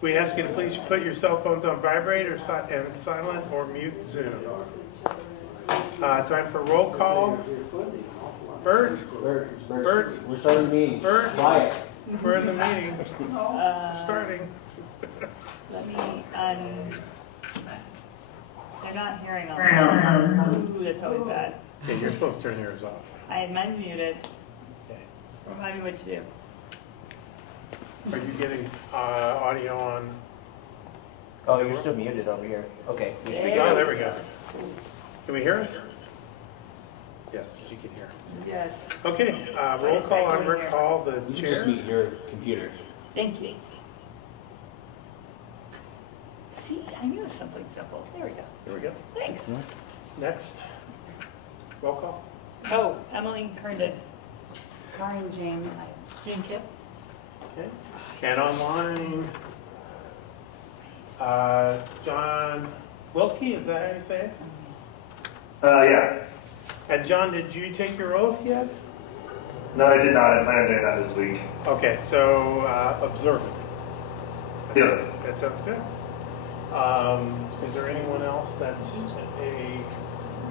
We ask you to please put your cell phones on vibrate or and silent or mute Zoom. Time for roll call. Bert? Bert? We're starting the meeting. Bert? Quiet. We're in the meeting. Starting. Let me they're not hearing on. Ooh, that's always bad. Okay, you're supposed to turn yours off. Mine's muted. Okay. Remind me what to do. Are you getting audio on? Oh, you're still muted over here. Okay. Oh, there we go. Can we hear us? Yes, she can hear. Yes. Okay, roll call. I'm Rick Hall, the You can chair. just mute your computer. Thank you. See, I knew it was something simple. There we go. There we go. Thanks. Next, roll call. Oh, Emily Herndon. Karen James. Jean Kip. Okay. And online, John Wilkie, is that how you say it? Yeah. And John, did you take your oath yet? No, I did not. I plan on doing that this week. Okay, so observant. Yeah. That sounds good. Is there anyone else that's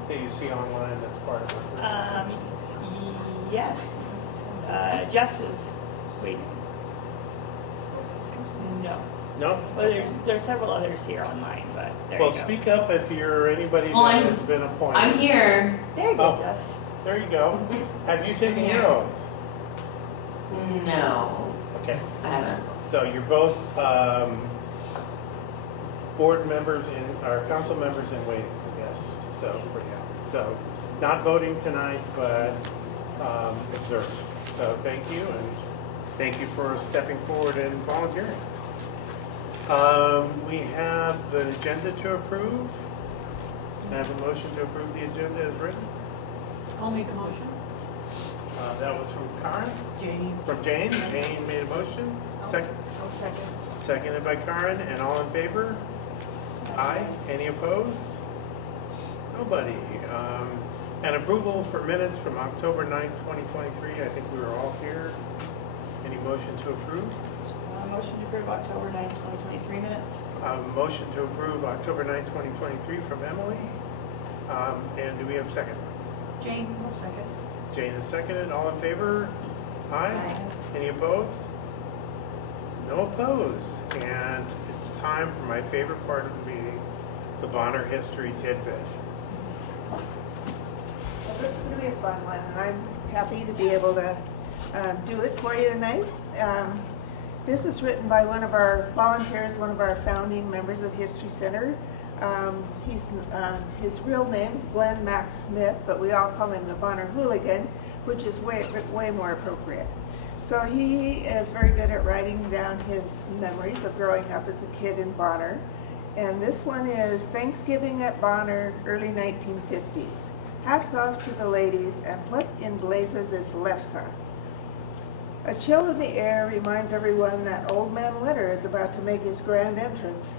that you see online that's part of it? Yes. Jess is waiting. No. No? Well, there's several others here online, but there Well, you go. speak up if you're anybody that has been appointed. I'm here. There you go, Oh. Jess. There you go. Have you taken your oath? No, Okay. I haven't. So you're both board members or council members in waiting, yes. So for now. So not voting tonight, but observing. So thank you, and thank you for stepping forward and volunteering. We have an agenda to approve. I have a motion to approve the agenda as written. I'll make a motion. That was from Karen? Jane. From Jane. Jane made a motion. I'll second. Seconded by Karen, and all in favor? Aye. Any opposed? Nobody. And approval for minutes from October 9th, 2023. I think we were all here. Any motion to approve? Motion to approve October 9th, 2023 minutes. Motion to approve October 9th, 2023 from Emily. And do we have a second? Jane will second. Jane is seconded. All in favor? Aye. Any opposed? No opposed. And it's time for my favorite part of the meeting, the Bonner History Tidbit. Well, this is going to be a fun one, and I'm happy to be able to do it for you tonight. This is written by one of our volunteers, one of our founding members of the History Center. His real name is Glenn Max Smith, but we all call him the Bonner Hooligan, which is way more appropriate. So he is very good at writing down his memories of growing up as a kid in Bonner. And this one is Thanksgiving at Bonner, early 1950s. Hats off to the ladies, and what in blazes is lefse? A chill in the air reminds everyone that Old Man Winter is about to make his grand entrance.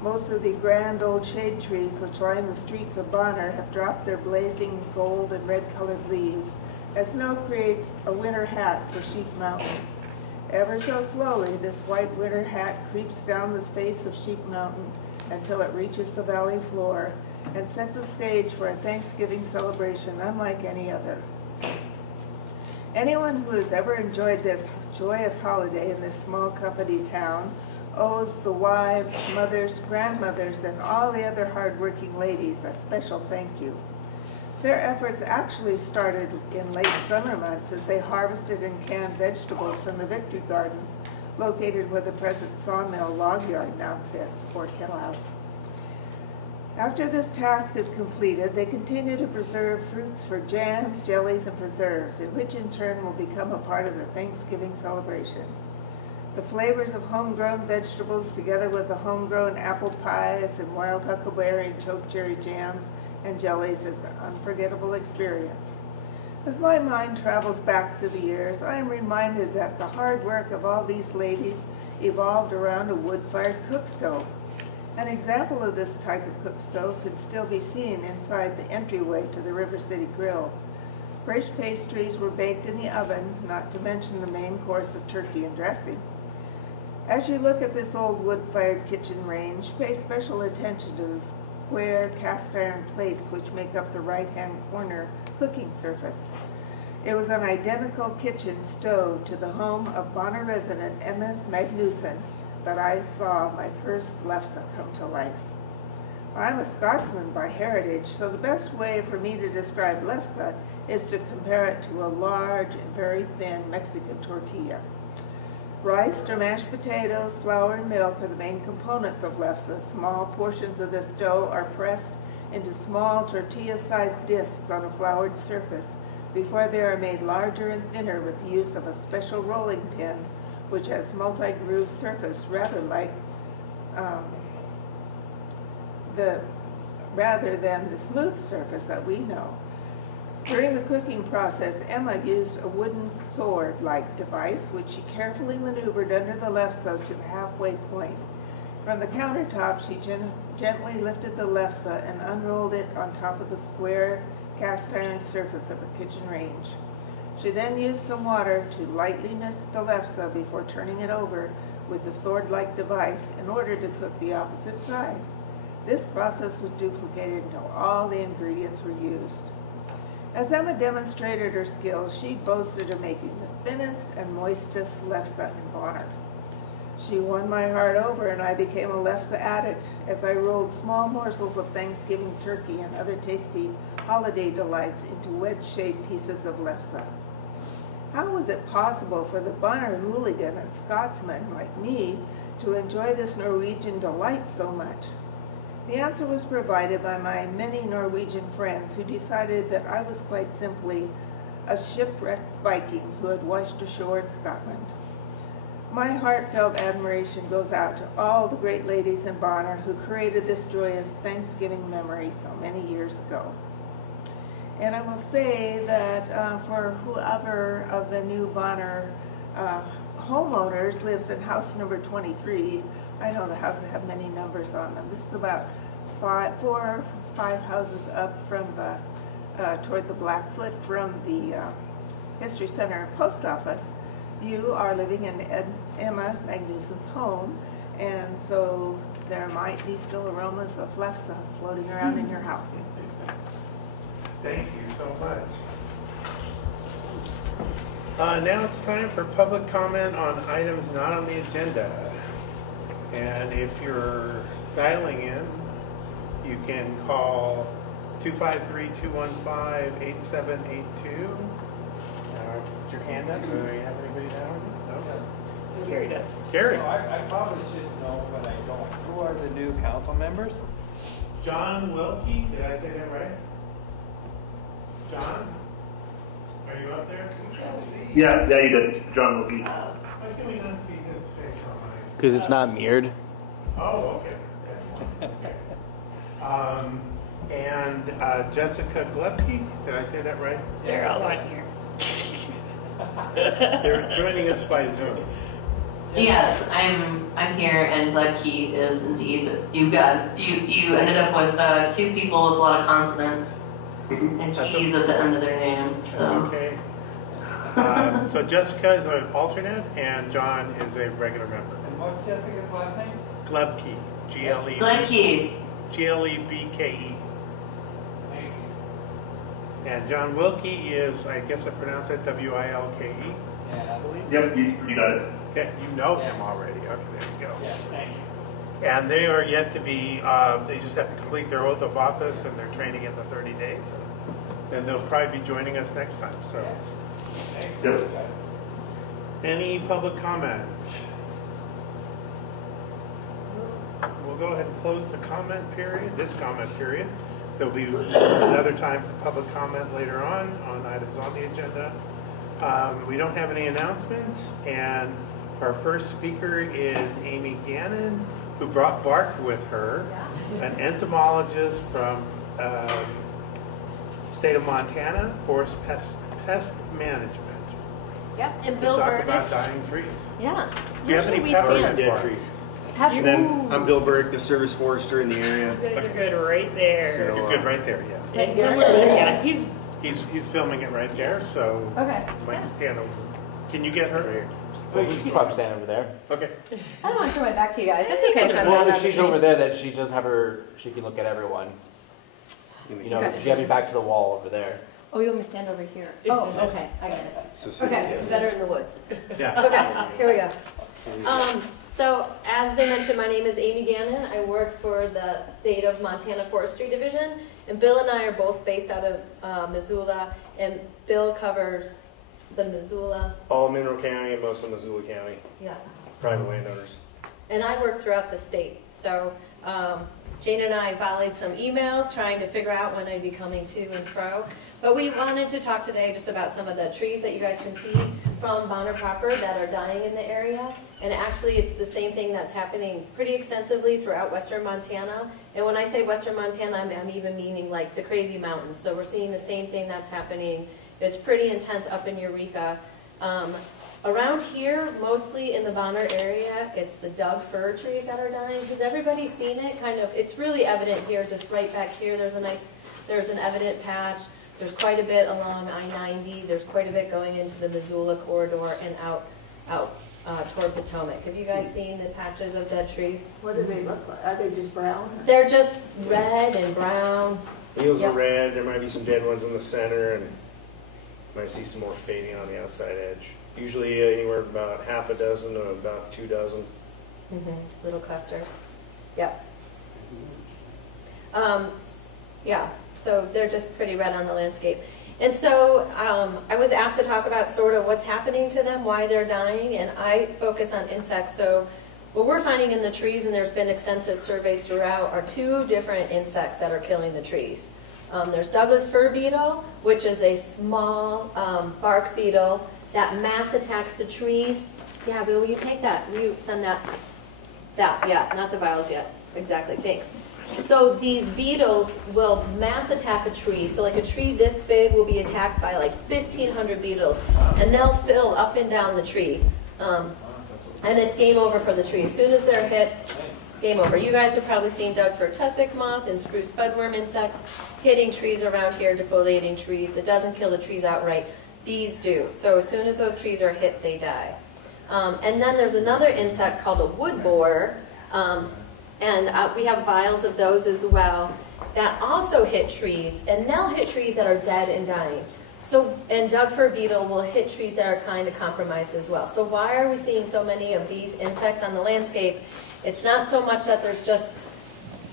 Most of the grand old shade trees which line the streets of Bonner have dropped their blazing gold and red-colored leaves, as snow creates a winter hat for Sheep Mountain. Ever so slowly, this white winter hat creeps down the face of Sheep Mountain until it reaches the valley floor and sets a stage for a Thanksgiving celebration unlike any other. Anyone who has ever enjoyed this joyous holiday in this small company town owes the wives, mothers, grandmothers, and all the other hard-working ladies a special thank you. Their efforts actually started in late summer months as they harvested and canned vegetables from the Victory Gardens, located where the present sawmill log yard now sits, Fort Kettle House. After this task is completed, they continue to preserve fruits for jams, jellies, and preserves, and which in turn will become a part of the Thanksgiving celebration. The flavors of homegrown vegetables together with the homegrown apple pies and wild huckleberry and chokecherry jams and jellies is an unforgettable experience. As my mind travels back through the years, I am reminded that the hard work of all these ladies evolved around a wood-fired cook stove. An example of this type of cook stove could still be seen inside the entryway to the River City Grill. Fresh pastries were baked in the oven, not to mention the main course of turkey and dressing. As you look at this old wood-fired kitchen range, pay special attention to the square cast iron plates which make up the right-hand corner cooking surface. It was an identical kitchen stove to the home of Bonner resident Emma Magnuson that I saw my first lefse come to life. I'm a Scotsman by heritage, so the best way for me to describe lefse is to compare it to a large and very thin Mexican tortilla. Rice or mashed potatoes, flour, and milk are the main components of lefse. Small portions of this dough are pressed into small tortilla-sized discs on a floured surface before they are made larger and thinner with the use of a special rolling pin, which has multi-groove surface rather than the smooth surface that we know. During the cooking process, Emma used a wooden sword-like device which she carefully maneuvered under the lefse to the halfway point. From the countertop, she gently lifted the lefse and unrolled it on top of the square cast iron surface of her kitchen range. She then used some water to lightly mist the lefse before turning it over with the sword-like device in order to cook the opposite side. This process was duplicated until all the ingredients were used. As Emma demonstrated her skills, she boasted of making the thinnest and moistest lefse in Bonner. She won my heart over and I became a lefse addict as I rolled small morsels of Thanksgiving turkey and other tasty holiday delights into wedge-shaped pieces of lefse. How was it possible for the Bonner hooligan and Scotsman like me to enjoy this Norwegian delight so much? The answer was provided by my many Norwegian friends who decided that I was quite simply a shipwrecked Viking who had washed ashore in Scotland. My heartfelt admiration goes out to all the great ladies in Bonner who created this joyous Thanksgiving memory so many years ago. And I will say that for whoever of the new Bonner homeowners lives in house number 23, I know the houses have many numbers on them. This is about 4 or 5 houses up from the, toward the Blackfoot from the History Center and Post Office. You are living in Emma Magnuson's home, and so there might be still aromas of lefse floating around in your house. Thank you so much. Now it's time for public comment on items not on the agenda. And if you're dialing in, you can call 253-215-8782. Put your hand up. Do you have anybody down? No? Gary does. Gary. No, I probably should know, but I don't. Who are the new council members? John Wilkie. Did I say that right? John? Are you up there? Can we not see? Yeah, you did. John Wilkie. Why can we not see his face on my... Because it's not mirrored. Oh, okay. That's one. Okay. And Jessica Glepke. Did I say that right? They're all on here. They're joining us by Zoom. Yes, I'm here, and Ledkey is indeed. You ended up with 2 people with a lot of consonants and That's T's at the end of their name. So. That's okay. So Jessica is an alternate, and John is a regular member. And what's Jessica's last name? Glebke, G-L-E-B-K-E. Ledkey. G-L-E-B-K-E. Thank you. And John Wilkie is, I guess I pronounce it W-I-L-K-E. Yeah, I believe. Yep, you got it. Okay, you know him already. Okay, there you go. Yeah, thank you. And they are yet to be, they just have to complete their oath of office and their training in the 30 days. And then they'll probably be joining us next time. So, Thank Yep. you. any public comment? We'll go ahead and close the comment period, this comment period. There'll be another time for public comment later on items on the agenda. We don't have any announcements, and our first speaker is Amy Gannon, who brought Bart with her, an entomologist from state of Montana, Forest Pest Management. Yep, and To Bill talk Burdick. about dying trees. Yeah. Do you have any pepper stand? dead trees. And then I'm Bill Burdick, the service forester in the area. You're good right there. So, You're good right there, yes. Yeah, he's He's filming it right there, so Okay. you might stand over. Can you get her? Well, you can probably stand over there. Okay. I don't want to turn my back to you guys. That's okay. If I'm Well, not if on the she's screen. over there, then she doesn't have her, she can look at everyone. You know, Okay. you have your back to the wall over there. Oh, you want me to stand over here? Oh, okay. I get it. So Okay, better in the woods. Yeah. Okay, here we go. So as they mentioned, my name is Amy Gannon. I work for the State of Montana Forestry Division, and Bill and I are both based out of Missoula, and Bill covers the Missoula, All Mineral County and most of Missoula County, yeah. private landowners. And I work throughout the state. So Jane and I volleyed some emails trying to figure out when I'd be coming to and fro. But we wanted to talk today just about some of the trees that you guys can see from Bonner proper that are dying in the area. And actually it's the same thing that's happening pretty extensively throughout western Montana. And when I say western Montana, I'm even meaning like the crazy mountains. So we're seeing the same thing that's happening. It's pretty intense up in Eureka. Around here, mostly in the Bonner area, it's the Doug fir trees that are dying. Has everybody seen it? Kind of, it's really evident here, just right back here. There's an evident patch. There's quite a bit along I-90. There's quite a bit going into the Missoula corridor and out toward Potomac. Have you guys seen the patches of dead trees? What do they look like? Are they just brown? They're just red and brown. Wheels Yep. are red, there might be some dead ones in the center, and might see some more fading on the outside edge. Usually anywhere about half a dozen to about 2 dozen. Little clusters. Yep. Yeah, so they're just pretty red on the landscape. And so I was asked to talk about sort of what's happening to them, why they're dying, and I focus on insects. So what we're finding in the trees, and there's been extensive surveys throughout, are 2 different insects that are killing the trees. There's Douglas fir beetle, which is a small bark beetle that mass attacks the trees. Yeah, Bill, will you take that? Will you send that? Yeah, not the vials yet. Exactly, thanks. So these beetles will mass attack a tree. So like a tree this big will be attacked by like 1,500 beetles, and they'll fill up and down the tree. And it's game over for the tree. As soon as they're hit, game over. You guys have probably seen Doug fir tussock moth and spruce budworm insects hitting trees around here, defoliating trees. That doesn't kill the trees outright. These do. So as soon as those trees are hit, they die. And then there's another insect called a wood borer, and we have vials of those as well, that also hit trees, and they'll hit trees that are dead and dying. So, and Doug fir beetle will hit trees that are kind of compromised as well. So why are we seeing so many of these insects on the landscape? It's not so much that there's just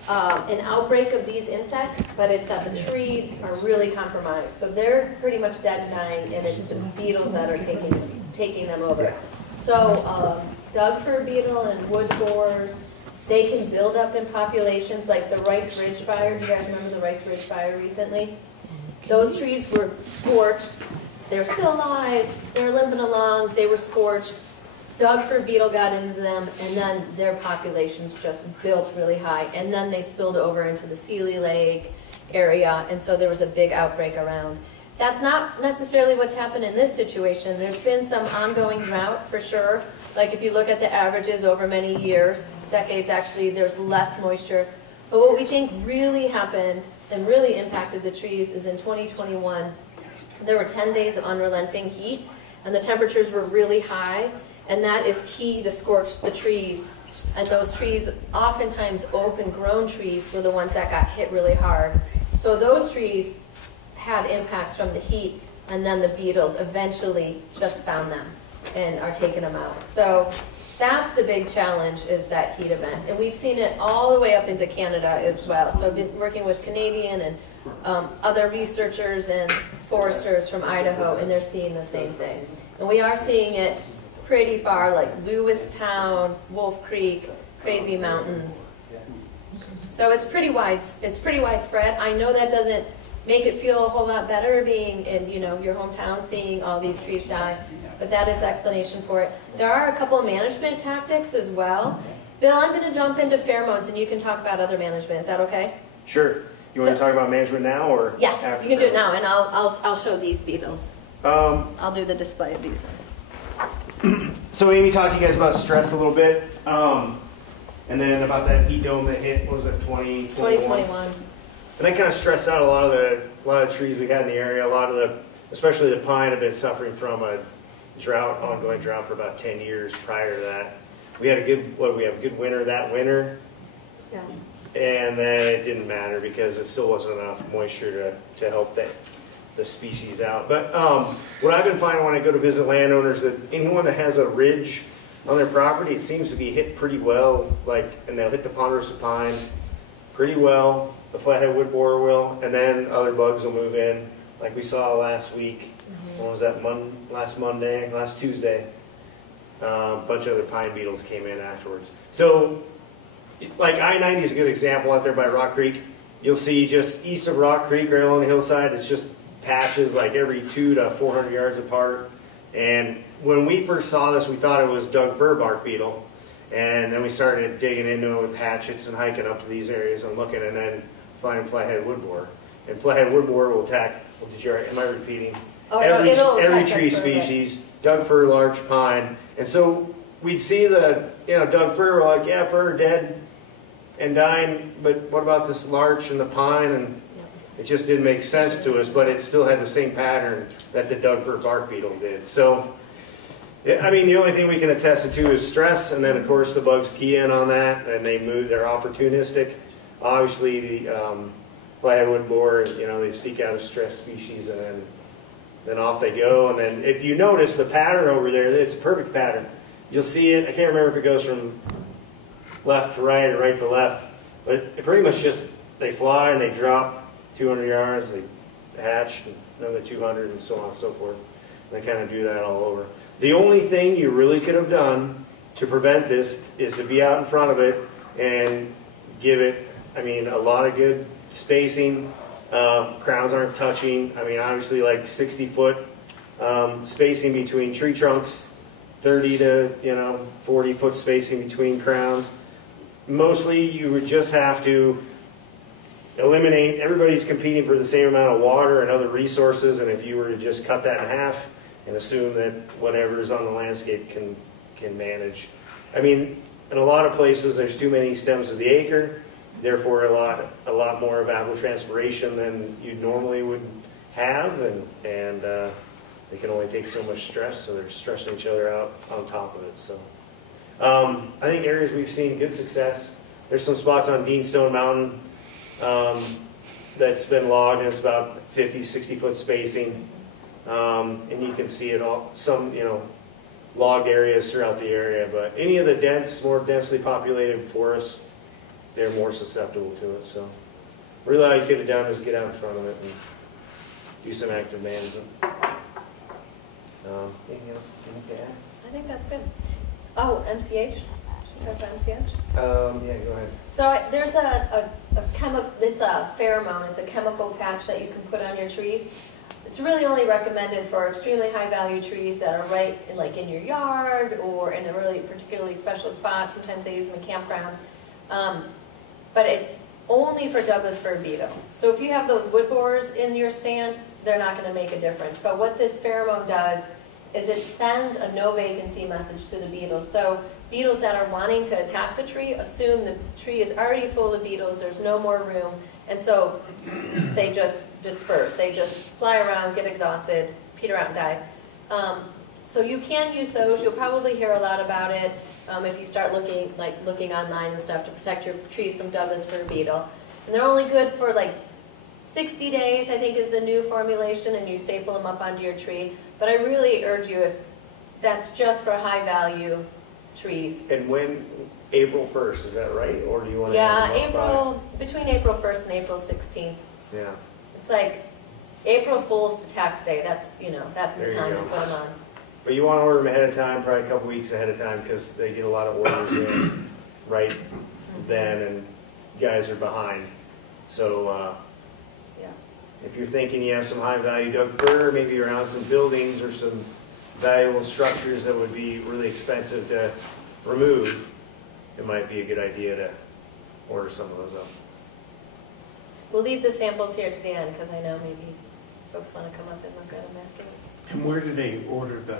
an outbreak of these insects, but it's that the trees are really compromised. So they're pretty much dead and dying, and it's the beetles that are taking them over. So Doug fir beetle and wood borers, they can build up in populations like the Rice Ridge Fire. Do you guys remember the Rice Ridge Fire recently? Those trees were scorched. They're still alive. They're limping along. They were scorched. Doug fir beetle got into them, and then their populations just built really high. And then they spilled over into the Sealy Lake area, and so there was a big outbreak around. That's not necessarily what's happened in this situation. There's been some ongoing drought for sure. Like if you look at the averages over many years, decades actually, there's less moisture. But what we think really happened and really impacted the trees is in 2021, there were 10 days of unrelenting heat, and the temperatures were really high, and that is key to scorch the trees. And those trees, oftentimes open grown trees, were the ones that got hit really hard. So those trees had impacts from the heat, and then the beetles eventually just found them and are taking them out. So that's the big challenge, is that heat event. And we've seen it all the way up into Canada as well. So I've been working with Canadian and other researchers and foresters from Idaho, and they're seeing the same thing. And we are seeing it pretty far, like Lewistown, Wolf Creek, Crazy Mountains. So it's pretty widespread. I know that doesn't make it feel a whole lot better being in, your hometown, seeing all these trees die, but that is the explanation for it. There are a couple of management tactics as well. Bill, I'm going to jump into pheromones, and you can talk about other management. Is that okay? Sure. You want to talk about management now, or yeah, after you can do it now, and I'll show these beetles. I'll do the display of these ones. So Amy talked to you guys about stress a little bit, and then about that heat dome that hit, what was it, 2021? And that kind of stressed out a lot of the trees we had in the area. Especially the pine, have been suffering from a drought, ongoing drought for about 10 years prior to that. We had a good winter that winter, Yeah. and then it didn't matter because it still wasn't enough moisture to help the species out. But what I've been finding when I go to visit landowners, that anyone that has a ridge on their property, it seems to be hit pretty well, and they'll hit the ponderosa pine pretty well, the flathead wood borer will, and then other bugs will move in, like we saw last week. When was that, last Tuesday? A bunch of other pine beetles came in afterwards. So, like I-90 is a good example out there by Rock Creek. You'll see just east of Rock Creek, right along the hillside, it's just patches like every 200 to 400 yards apart. And when we first saw this, we thought it was Doug fir bark beetle. And then we started digging into it with hatchets and hiking up to these areas and looking, and then finding flathead wood borer. And flathead wood borer will attack, am I repeating? Oh, Every tree species, Doug fir, large pine. And so we'd see Doug fir, we're like, yeah, fir dead and dying, but what about this larch and the pine? And it just didn't make sense to us, but it still had the same pattern that the Doug fir bark beetle did. So, I mean, the only thing we can attest it to is stress, and then of course the bugs key in on that, and they move, they're opportunistic. Obviously the flathead wood borer, they seek out a stressed species, and then off they go. And then if you notice the pattern over there, it's a perfect pattern. You'll see it, I can't remember if it goes from left to right or right to left, but it pretty much just, they fly and they drop 200 yards, they hatch another 200 and so on and so forth. And they kind of do that all over. The only thing you really could have done to prevent this is to be out in front of it and give it, a lot of good spacing. Crowns aren't touching. Obviously like 60-foot spacing between tree trunks, 30 to 40-foot spacing between crowns. Mostly you would just have to eliminate, everybody's competing for the same amount of water and other resources, and if you were to just cut that in half and assume that whatever's on the landscape can manage. In a lot of places there's too many stems to the acre, therefore a lot more evapotranspiration than you normally would have, and they can only take so much stress, so they're stressing each other out on top of it. So I think areas we've seen good success. There's some spots on Deanstone Mountain that's been logged, and it's about 50, 60-foot spacing. And you can see it all, some, logged areas throughout the area, but any of the more densely populated forests, they're more susceptible to it. So really all you could have done is get out in front of it and do some active management. Anything else you need to add? I think that's good. Oh, MCH? Should we talk about MCH? Yeah, go ahead. So there's a chemical, it's a pheromone, it's a chemical patch that you can put on your trees. It's really only recommended for extremely high value trees that are right in your yard or in a really particularly special spot. Sometimes they use them in campgrounds. But it's only for Douglas fir beetle. So if you have those wood borers in your stand, they're not going to make a difference. But what this pheromone does is it sends a no vacancy message to the beetles. So beetles that are wanting to attack the tree assume the tree is already full of beetles, there's no more room, and so they just disperse. They just fly around, get exhausted, peter out and die. So you can use those. You'll probably hear a lot about it if you start looking online and stuff to protect your trees from Douglas fir beetle. And they're only good for 60 days, I think, is the new formulation, and you staple them up onto your tree. But I really urge you, if that's just for high value trees. And when, April 1st, is that right? Or do you want to between April 1st and April 16th. Yeah. It's like April Fool's to tax day. That's, that's the time to put them on. But you want to order them ahead of time, probably a couple weeks ahead of time, because they get a lot of orders in right then, and guys are behind. So if you're thinking you have some high-value Doug fir, maybe around some buildings or some valuable structures that would be really expensive to remove, it might be a good idea to order some of those up. We'll leave the samples here to the end because I know maybe folks want to come up and look at them afterwards. And where do they order the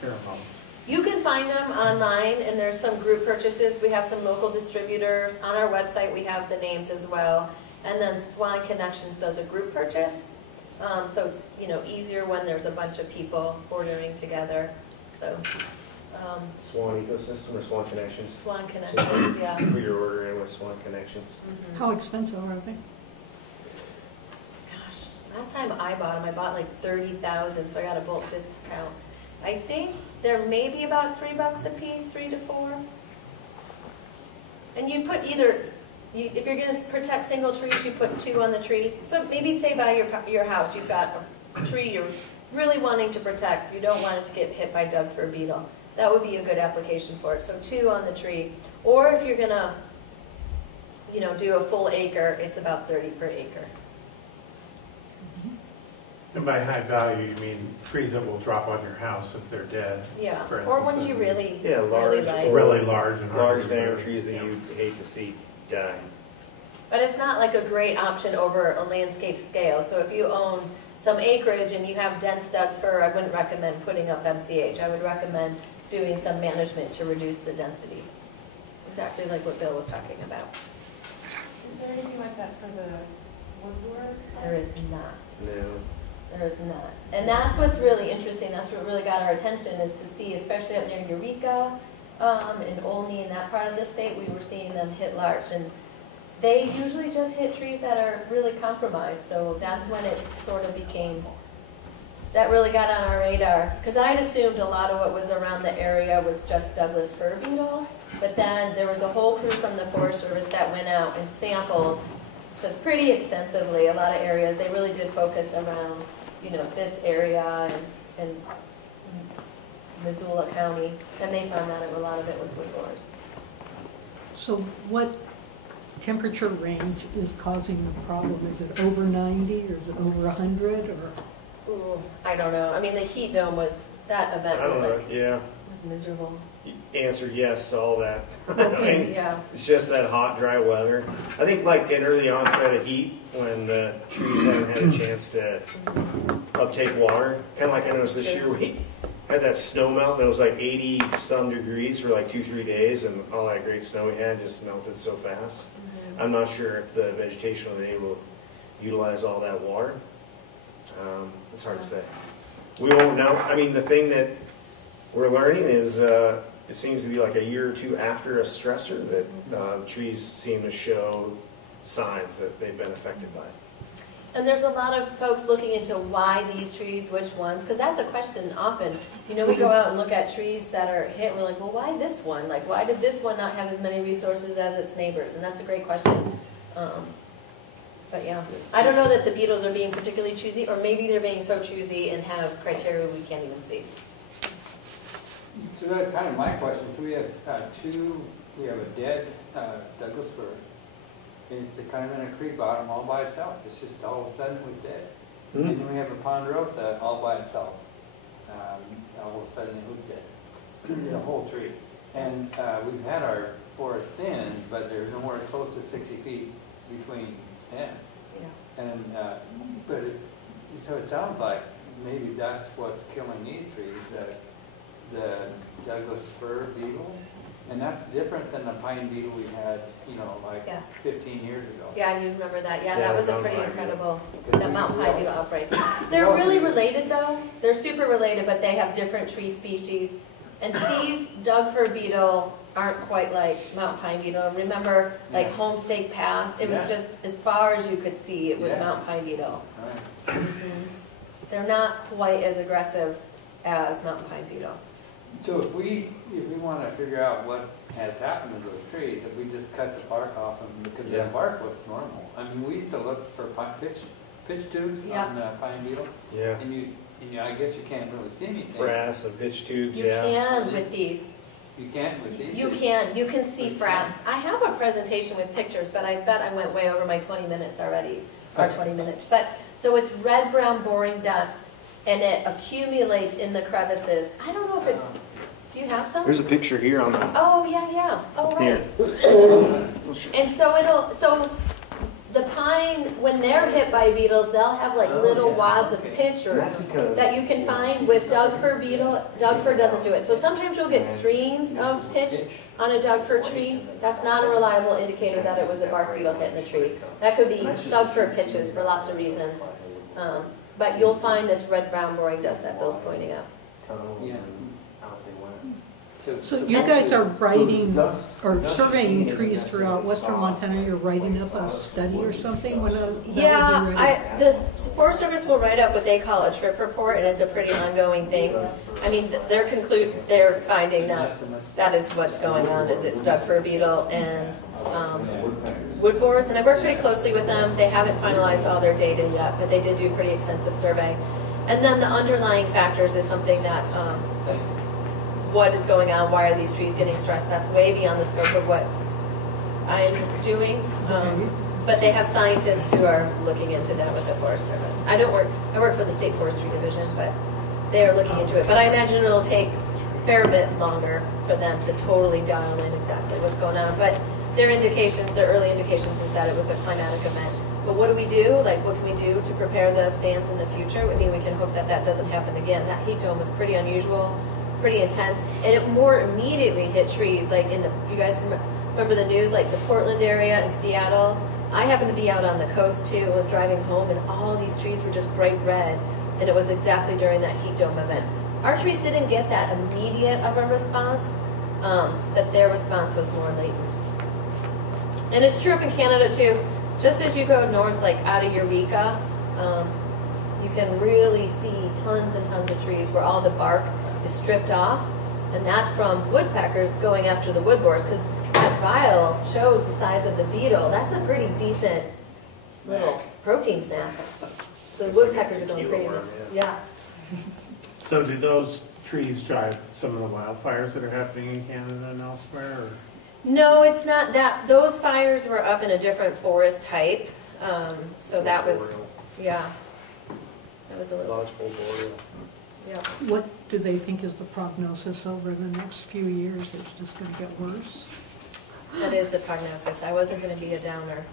pheromones? You can find them online, and there's some group purchases. We have some local distributors. On our website, we have the names as well. And then Swan Connections does a group purchase. So it's, easier when there's a bunch of people ordering together. So, Swan Ecosystem or Swan Connections? Swan Connections, yeah. Put your order in with Swan Connections. How expensive are they? Gosh, last time I bought them, I bought like 30,000, so I got a bulk discount. I think they're maybe about $3 a piece, 3 to 4. And you put either, if you're going to protect single trees, you put 2 on the tree. So maybe say by your house, you've got a tree you're really wanting to protect. You don't want it to get hit by Doug fir beetle. That would be a good application for it. So 2 on the tree. Or if you're going to, do a full acre, it's about 30 per acre. And by high value, you mean trees that will drop on your house if they're dead. Yeah, for or instance, ones you really, large, like. Really large and hard large to diameter remove. trees that you hate to see die. But it's not like a great option over a landscape scale. So if you own some acreage and you have dense Doug fir, I wouldn't recommend putting up MCH. I would recommend doing some management to reduce the density. Exactly like what Bill was talking about. Is there anything like that for the woodward? There is not. No. There is not. And that's what's really interesting. That's what really got our attention, is to see, especially up near Eureka and Olney in that part of the state, we were seeing them hit large. And they usually just hit trees that are really compromised. So that's when it sort of became, that really got on our radar. Because I had assumed a lot of what was around the area was just Douglas fir beetle. But then there was a whole crew from the Forest Service that went out and sampled just pretty extensively a lot of areas. They really did focus around, this area and Missoula County, and they found that a lot of it was wood borers. So what temperature range is causing the problem? Is it over 90 or is it over 100 or? Ooh, I don't know. I mean, the heat dome that event was like, Yeah. was miserable. You answered yes to all that. Okay, yeah. It's just that hot, dry weather. I think like an early onset of heat when the trees haven't had a chance to uptake water. Kind of like I noticed this year we had that snow melt that was like 80 some degrees for like 2-3 days, and all that great snow we had just melted so fast. I'm not sure if the vegetation was able to utilize all that water. It's hard to say. We won't know. I mean, the thing that we're learning is it seems to be like a year or 2 after a stressor that trees seem to show signs that they've been affected by it. And there's a lot of folks looking into why these trees, which ones, because that's a question often. We go out and look at trees that are hit, and we're like, well, why this one? Like, why did this one not have as many resources as its neighbors? And that's a great question. But yeah, I don't know that the beetles are being particularly choosy, or maybe they're being so choosy and have criteria we can't even see. So that's kind of my question. So we have we have a dead Douglas fir. It's kind of in a creek bottom all by itself. It's just all of a sudden it was dead. And then we have a ponderosa all by itself. All of a sudden it was dead. The whole tree. And we've had our forest thinned, but there's nowhere close to 60 feet between stems. Yeah. And so it sounds like maybe that's what's killing these trees. The Douglas fir beetle, and that's different than the pine beetle we had, 15 years ago. Yeah, you remember that. Yeah, Yeah, that was a mountain pretty pine incredible, beetle. that mountain pine beetle outbreak. They're really related though. They're super related, but they have different tree species. And these Doug fir beetle aren't quite like mountain pine beetle. Remember, like Homestake Pass, it was just as far as you could see, it was mountain pine beetle. Right. They're not quite as aggressive as mountain pine beetle. So if we want to figure out what has happened to those trees, if we just cut the bark off them, because the bark looks normal. I mean, we used to look for pitch tubes on the pine beetle. Yeah. And I guess you can't really see anything. Frass and pitch tubes, You can with these. You can't with these? You can see frass. I have a presentation with pictures, but I bet I went way over my 20 minutes already, or 20 minutes. But so it's red-brown boring dust, and it accumulates in the crevices. I don't know if it's, do you have some? There's a picture here on the Oh, yeah. Oh, right. And so the pine, when they're hit by beetles, they'll have like little wads of pitch that you can find with Doug fir beetle. Doug fir doesn't do it. So sometimes you'll get streams of pitch on a Doug fir tree. That's not a reliable indicator that it was a bark beetle hitting the tree. That could be Doug fir pitches for lots of reasons. But you'll find this red-brown boring dust that Bill's pointing out. Tunnels Yeah. and out they went. So you guys are writing dust- or dust surveying isn't trees necessarily throughout western soft, Montana. You're writing like up a soft study or wood something? dust. That would be Yeah, ready? the Forest Service will write up what they call a trip report, and it's a pretty ongoing thing. I mean, they're finding that is what's going on, is it's Doug fir beetle and wood borers, and I work pretty closely with them. They haven't finalized all their data yet, but they did do pretty extensive survey. And then the underlying factors is something that, what is going on, why are these trees getting stressed? That's way beyond the scope of what I'm doing. But they have scientists who are looking into that with the Forest Service. I work for the State Forestry Division, but they are looking into it. But I imagine it'll take a fair bit longer for them to totally dial in exactly what's going on. But their indications, their early indications is that it was a climatic event. But what do we do? Like, what can we do to prepare the stands in the future? I mean, we can hope that that doesn't happen again. That heat dome was pretty unusual, pretty intense, and it more immediately hit trees. Like you guys remember the news, like the Portland area and Seattle. I happened to be out on the coast too. I was driving home, and all these trees were just bright red, and it was exactly during that heat dome event. Our trees didn't get that immediate of a response, but their response was more latent. And it's true up in Canada too. Just as you go north, like out of Eureka, you can really see tons and tons of trees where all the bark is stripped off, and that's from woodpeckers going after the wood borers, because that vial shows the size of the beetle. That's a pretty decent little protein snack. So the woodpeckers are going crazy. Yeah. So do those trees drive some of the wildfires that are happening in Canada and elsewhere? Or? No, it's not that. Those fires were up in a different forest type. So that was, yeah, that was a little. Lodgepole boreal. Yeah. What do they think is the prognosis over the next few years? It's just going to get worse? That is the prognosis. I wasn't going to be a downer.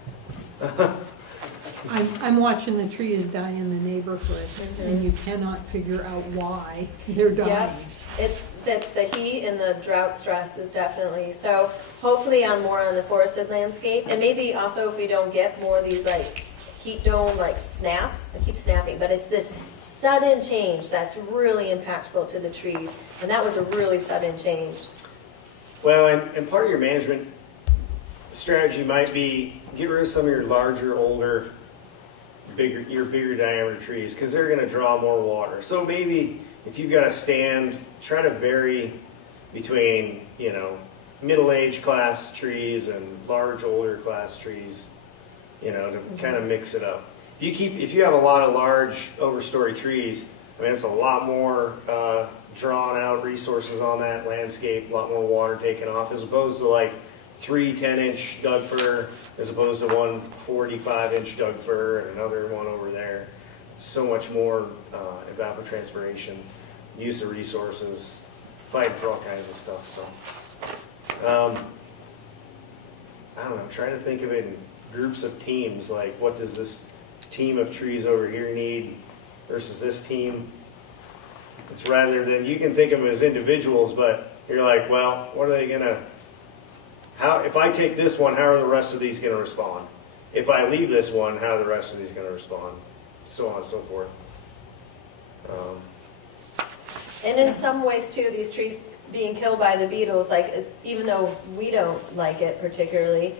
I'm watching the trees die in the neighborhood, and you cannot figure out why they're dying. Yep. It's the heat and the drought stress is definitely. So hopefully on the forested landscape, and maybe also if we don't get more of these like heat dome like snaps, I keep snapping, but it's this sudden change that's really impactful to the trees, and that was a really sudden change. Well, and part of your management strategy might be get rid of some of your larger, older, bigger diameter trees, because they're going to draw more water. So maybe if you've got a stand, try to vary between, middle-aged class trees and large, older class trees, to kind of mix it up. If you have a lot of large, overstory trees, I mean, it's a lot more drawn out resources on that landscape, a lot more water taken off, as opposed to like 3 10-inch Doug fir, as opposed to one 45-inch Doug fir and another one over there. So much more evapotranspiration, use of resources, fight for all kinds of stuff. So, I don't know, try to think of it in groups of teams, like what does this team of trees over here need versus this team. It's rather than, you can think of them as individuals, but you're like, well, what are they gonna, if I take this one, how are the rest of these gonna respond? If I leave this one, how are the rest of these gonna respond? So on and so forth. And in some ways too, these trees being killed by the beetles, like even though we don't like it particularly,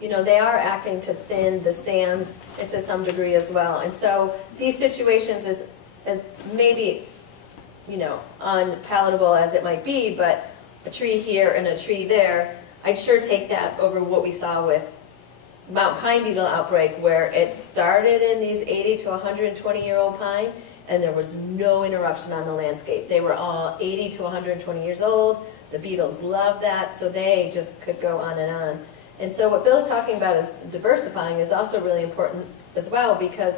they are acting to thin the stands to some degree as well. And so these situations is maybe, unpalatable as it might be, but a tree here and a tree there, I'd sure take that over what we saw with Mount Pine beetle outbreak, where it started in these 80 to 120-year-old pine, and there was no interruption on the landscape. They were all 80 to 120 years old. The beetles loved that, so they just could go on and on. And so what Bill's talking about is diversifying is also really important as well, because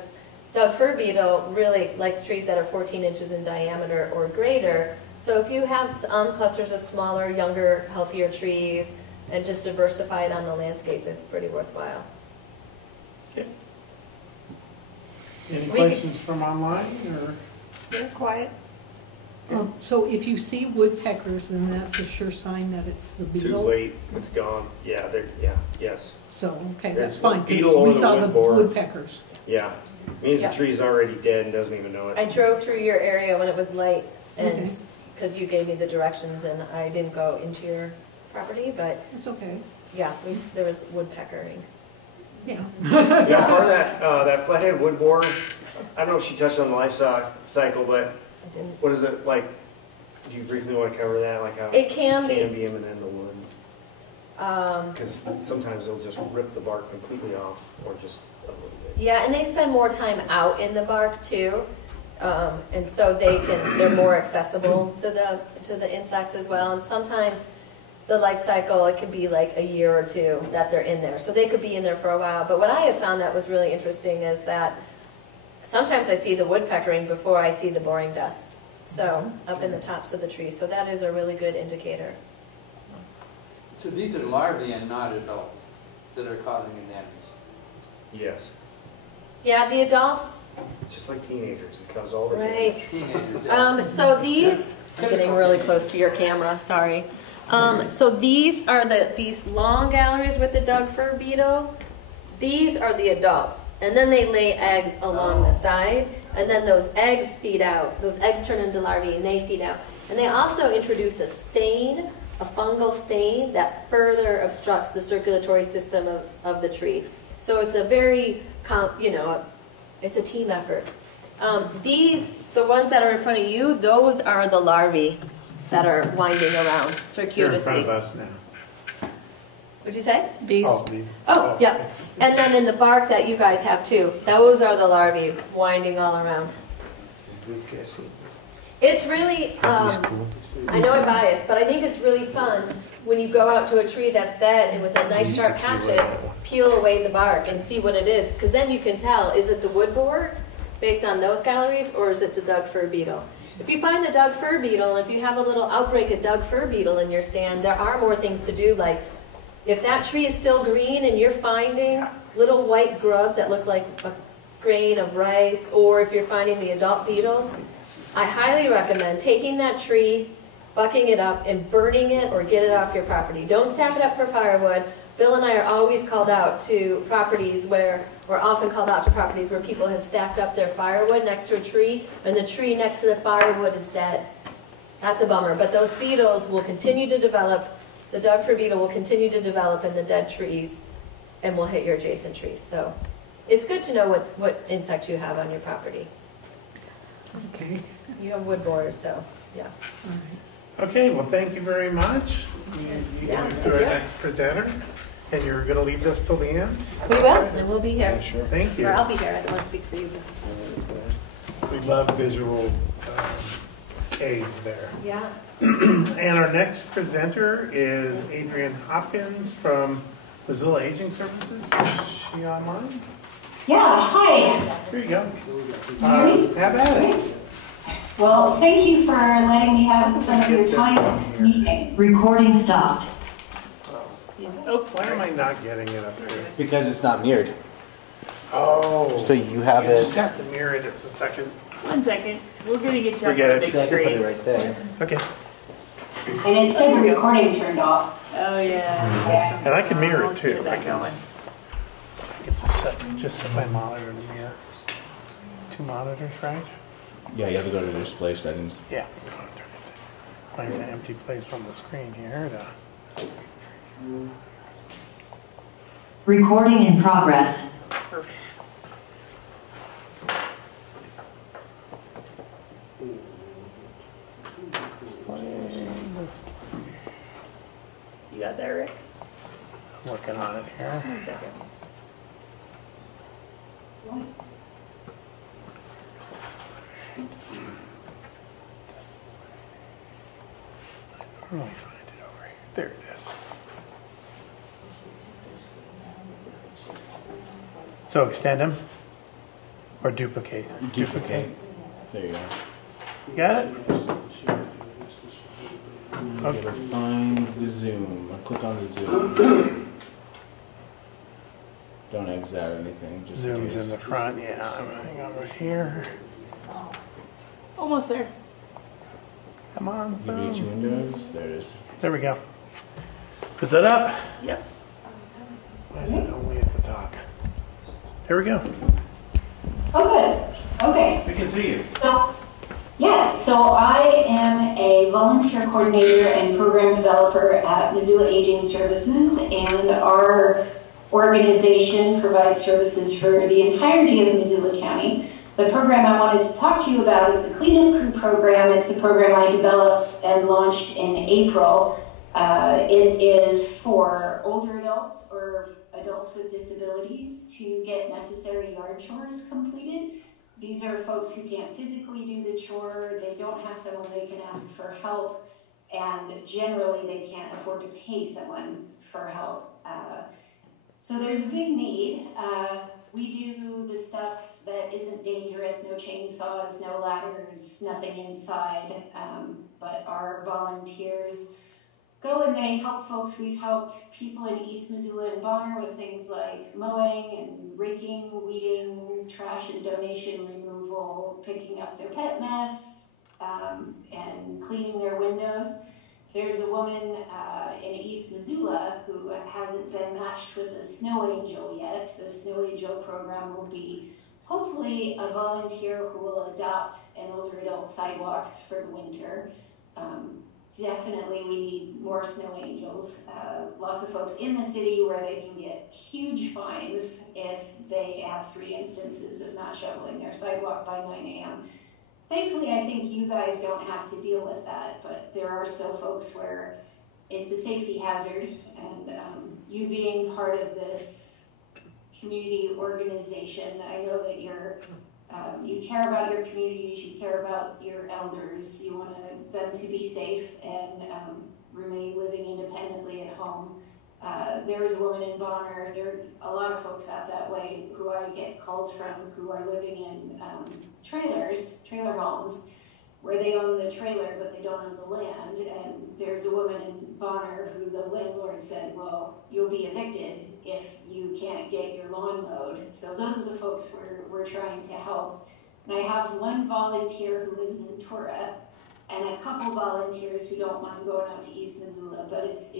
Doug fir beetle really likes trees that are 14 inches in diameter or greater. So if you have clusters of smaller, younger, healthier trees, and just diversify it on the landscape, it's pretty worthwhile. Okay. Any questions from online? Or? You're quiet. So if you see woodpeckers, then that's a sure sign that it's the beetle? Too late, it's gone. Yeah, yes. So, okay, There's that's fine, beetle because or we the saw the wood borer. woodpeckers. Yeah, means Yeah. the tree's already dead and doesn't even know it. I drove through your area when it was light, and, Okay. because you gave me the directions, and I didn't go into your property, but, It's okay. yeah, there was woodpeckering. Yeah. Yeah, part of that flathead wood borer, I don't know if she touched on the life cycle, but I didn't. what is it like? Do you briefly want to cover that, like how It can be. cambium and then the wood? Because sometimes they'll just rip the bark completely off, or just a little bit. Yeah, and they spend more time out in the bark too, and so they're more accessible to the insects as well. And sometimes the life cycle, it could be like a year or two that they're in there, so they could be in there for a while. But what I have found that was really interesting is that sometimes I see the woodpeckering before I see the boring dust, so up in the tops of the trees. So that is a really good indicator. So these are larvae and not adults that are causing the damage. Yes, Yeah, the adults. just like teenagers, it causes all the Right. damage. Teenagers. Yeah. So these, I'm getting really close to your camera, sorry. So these are these long galleries with the Doug fir beetle. These are the adults, and then they lay eggs along the side, and then those eggs feed out. Those eggs turn into larvae, and they feed out. And they also introduce a stain, a fungal stain that further obstructs the circulatory system of the tree. So it's a very, it's a team effort. The ones that are in front of you, those are the larvae that are winding around You're in front of circuitously. us now. What'd you say? These. Oh, these. Oh, yeah. And then in the bark that you guys have too, those are the larvae winding all around. It's really, I know I'm biased, but I think it's really fun when you go out to a tree that's dead and with a nice sharp hatchet, peel away the bark and see what it is. Because then you can tell, is it the wood borer based on those galleries, or is it the Doug fir beetle? If you find the Doug fir beetle, and if you have a little outbreak of Doug fir beetle in your stand, there are more things to do. Like if that tree is still green and you're finding little white grubs that look like a grain of rice, or if you're finding the adult beetles, I highly recommend taking that tree, bucking it up, and burning it or get it off your property. Don't stack it up for firewood. Bill and I are always called out to properties where, we're often called out to properties where people have stacked up their firewood next to a tree, and the tree next to the firewood is dead. That's a bummer. But those beetles will continue to develop. The Doug fir beetle will continue to develop in the dead trees and will hit your adjacent trees. So it's good to know what insects you have on your property. Okay. You have wood borers, so yeah. All right. Okay, well, thank you very much. You Yeah, can move thank to our you. next presenter, and you're going to leave us till the end? We will, and we'll be here. Thank you. Or I'll be here. I don't want to speak for you. We love visual aids there. Yeah. And our next presenter is Adrienne Hopkins from Missoula Aging Services. Is she online? Yeah, hi. Here you go. Mary? Have at it. Well, thank you for letting me have some of your time at this meeting. Recording stopped. Oops. Why am I not getting it up here? Because it's not mirrored. Oh. So you have You just it. have to mirror it. It's the second. 1 second. We're gonna get you up Forget on it. the big I can put it screen. right there. Okay. And it said the recording turned off. Oh, yeah. And I can mirror it too. Get I that can going. get just set my monitor to mirror. 2 monitors, right? Yeah, you have to go to display settings. Yeah. Find an empty place on the screen here. Recording in progress. Perfect. You got that, Rick? Working on it here. 1 second. Let me find it over here. There it is. So extend them or duplicate? Duplicate. There you go. You got it? You gotta find the zoom. Click on the zoom. Don't exit out anything. Just in Zoom's case. in the front. Yeah, I'm hang on right here. Almost there. Come on, ZVH Zoom. Windows. There it is. There we go. Is that up? Yep. Why is it only at the top? There we go. Oh, good. Okay. We can see you. So, yes, so I am a volunteer coordinator and program developer at Missoula Aging Services, and our organization provides services for the entirety of Missoula County. The program I wanted to talk to you about is the Cleanup Crew program. It's a program I developed and launched in April. It is for older adults or adults with disabilities to get necessary yard chores completed. These are folks who can't physically do the chore, they don't have someone they can ask for help, and generally they can't afford to pay someone for help. So there's a big need. We do the stuff that isn't dangerous, no chainsaws, no ladders, nothing inside, but our volunteers go and they help folks. We've helped people in East Missoula and Bonner with things like mowing and raking, weeding, trash and donation removal, picking up their pet mess, and cleaning their windows. There's a woman in East Missoula who hasn't been matched with a snow angel yet. The snow angel program will be hopefully a volunteer who will adopt an older adult sidewalks for the winter. Definitely we need more snow angels. Lots of folks in the city where they can get huge fines if they have 3 instances of not shoveling their sidewalk by 9 a.m. Thankfully, I think you guys don't have to deal with that, but there are still folks where it's a safety hazard, and you being part of this community organization, I know that you care about your communities, you care about your elders, you want them to be safe and remain living independently at home. There was a woman in Bonner, there are a lot of folks out that way who I get calls from who are living in trailer homes, where they own the trailer but they don't own the land. And there's a woman in Bonner who the landlord said, well, you'll be evicted if you can't get your lawn mowed. So those are the folks we're trying to help. And I have one volunteer who lives in Tora and a couple volunteers who don't mind going out to East Missoula, but it's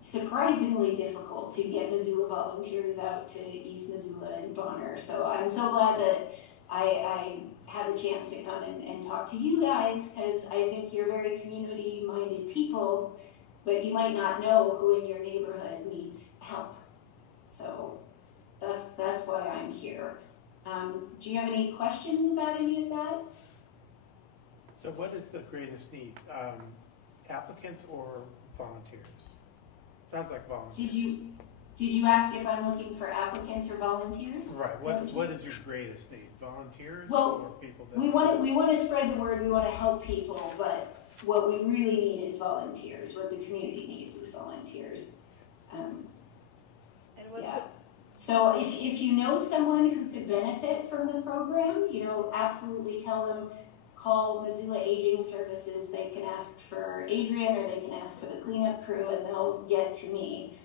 surprisingly difficult to get Missoula volunteers out to East Missoula and Bonner. So I'm so glad that I had the chance to come and talk to you guys, because I think you're very community-minded people, but you might not know who in your neighborhood needs help. So that's why I'm here. Do you have any questions about any of that? So what is the greatest need? Applicants or volunteers? Sounds like volunteers. Did you ask if I'm looking for applicants or volunteers? Right. What is your greatest need? Volunteers or people that... We want to spread the word, we want to help people, but what we really need is volunteers. What the community needs is volunteers. So if you know someone who could benefit from the program, absolutely tell them, call Missoula Aging Services. They can ask for Adrian or they can ask for the cleanup crew and they'll get to me.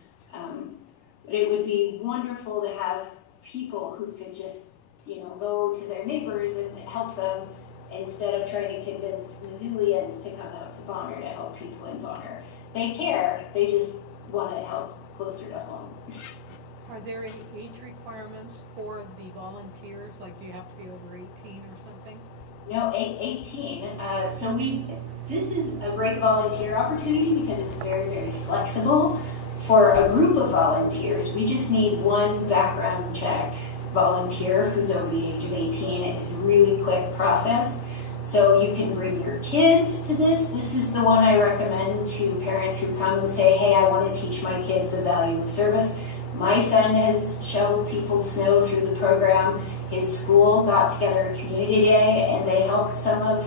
But it would be wonderful to have people who could just, go to their neighbors and help them instead of trying to convince Missoulians to come out to Bonner to help people in Bonner. They care, they just want to help closer to home. Are there any age requirements for the volunteers? Like, do you have to be over 18 or something? No, 18. So this is a great volunteer opportunity because it's very, very flexible. For a group of volunteers, we just need one background checked volunteer who's over the age of 18. It's a really quick process. So you can bring your kids to this. This is the one I recommend to parents who come and say, hey, I want to teach my kids the value of service. My son has shoveled people's snow through the program. His school got together a community day and they helped some of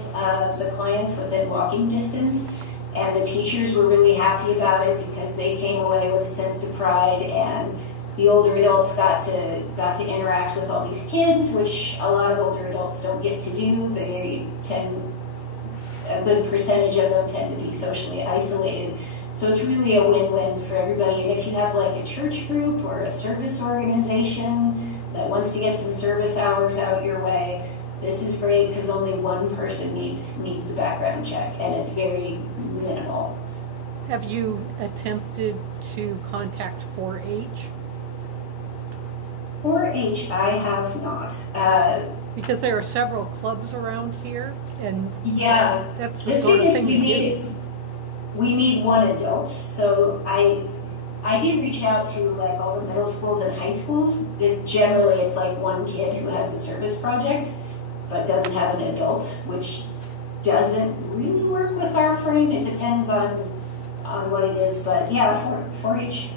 the clients within walking distance. And the teachers were really happy about it because they came away with a sense of pride, and the older adults got to interact with all these kids, which a lot of older adults don't get to do. A good percentage of them tend to be socially isolated. So it's really a win-win for everybody. And if you have like a church group or a service organization that wants to get some service hours out your way, this is great because only one person needs the background check, and it's very minimal. Have you attempted to contact 4-H? 4-H, I have not. Because there are several clubs around here, and Yeah, that's the the sort thing of is thing we need one adult. So I did reach out to like all the middle schools and high schools. Generally, it's like one kid who has a service project, but doesn't have an adult, which doesn't really work with our frame. It depends on what it is, but yeah, 4-H,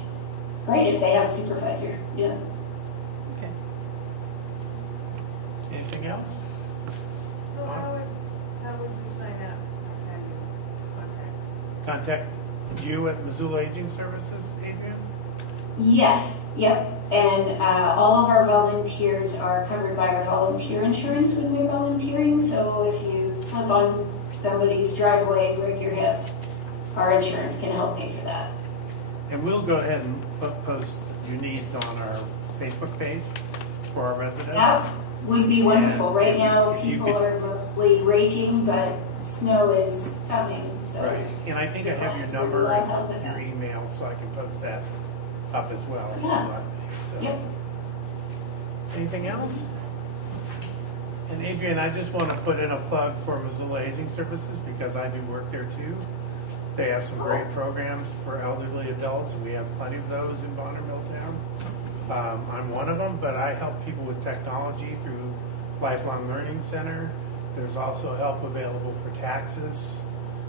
it's great if they have a supervisor. Yeah. Okay. Anything else? So how would you sign up? Have you Contact you at Missoula Aging Services, Adrian? Yes, yep. And all of our volunteers are covered by our volunteer insurance when they're volunteering. So if you slip on somebody's driveway, break your hip, our insurance can help pay for that. And we'll go ahead and post your needs on our Facebook page for our residents. That would be wonderful. And right now, if you people could- are mostly raking, but snow is coming. So Right, and I think I have your So number we'll help and with your that. email, so I can post that up as well. if you'd Yeah. like. So, Yep. anything else? And Adrian, I just want to put in a plug for Missoula Aging Services because I do work there too. They have some great programs for elderly adults, and we have plenty of those in Bonner, Milltown. I'm one of them, but I help people with technology through Lifelong Learning Center. There's also help available for taxes,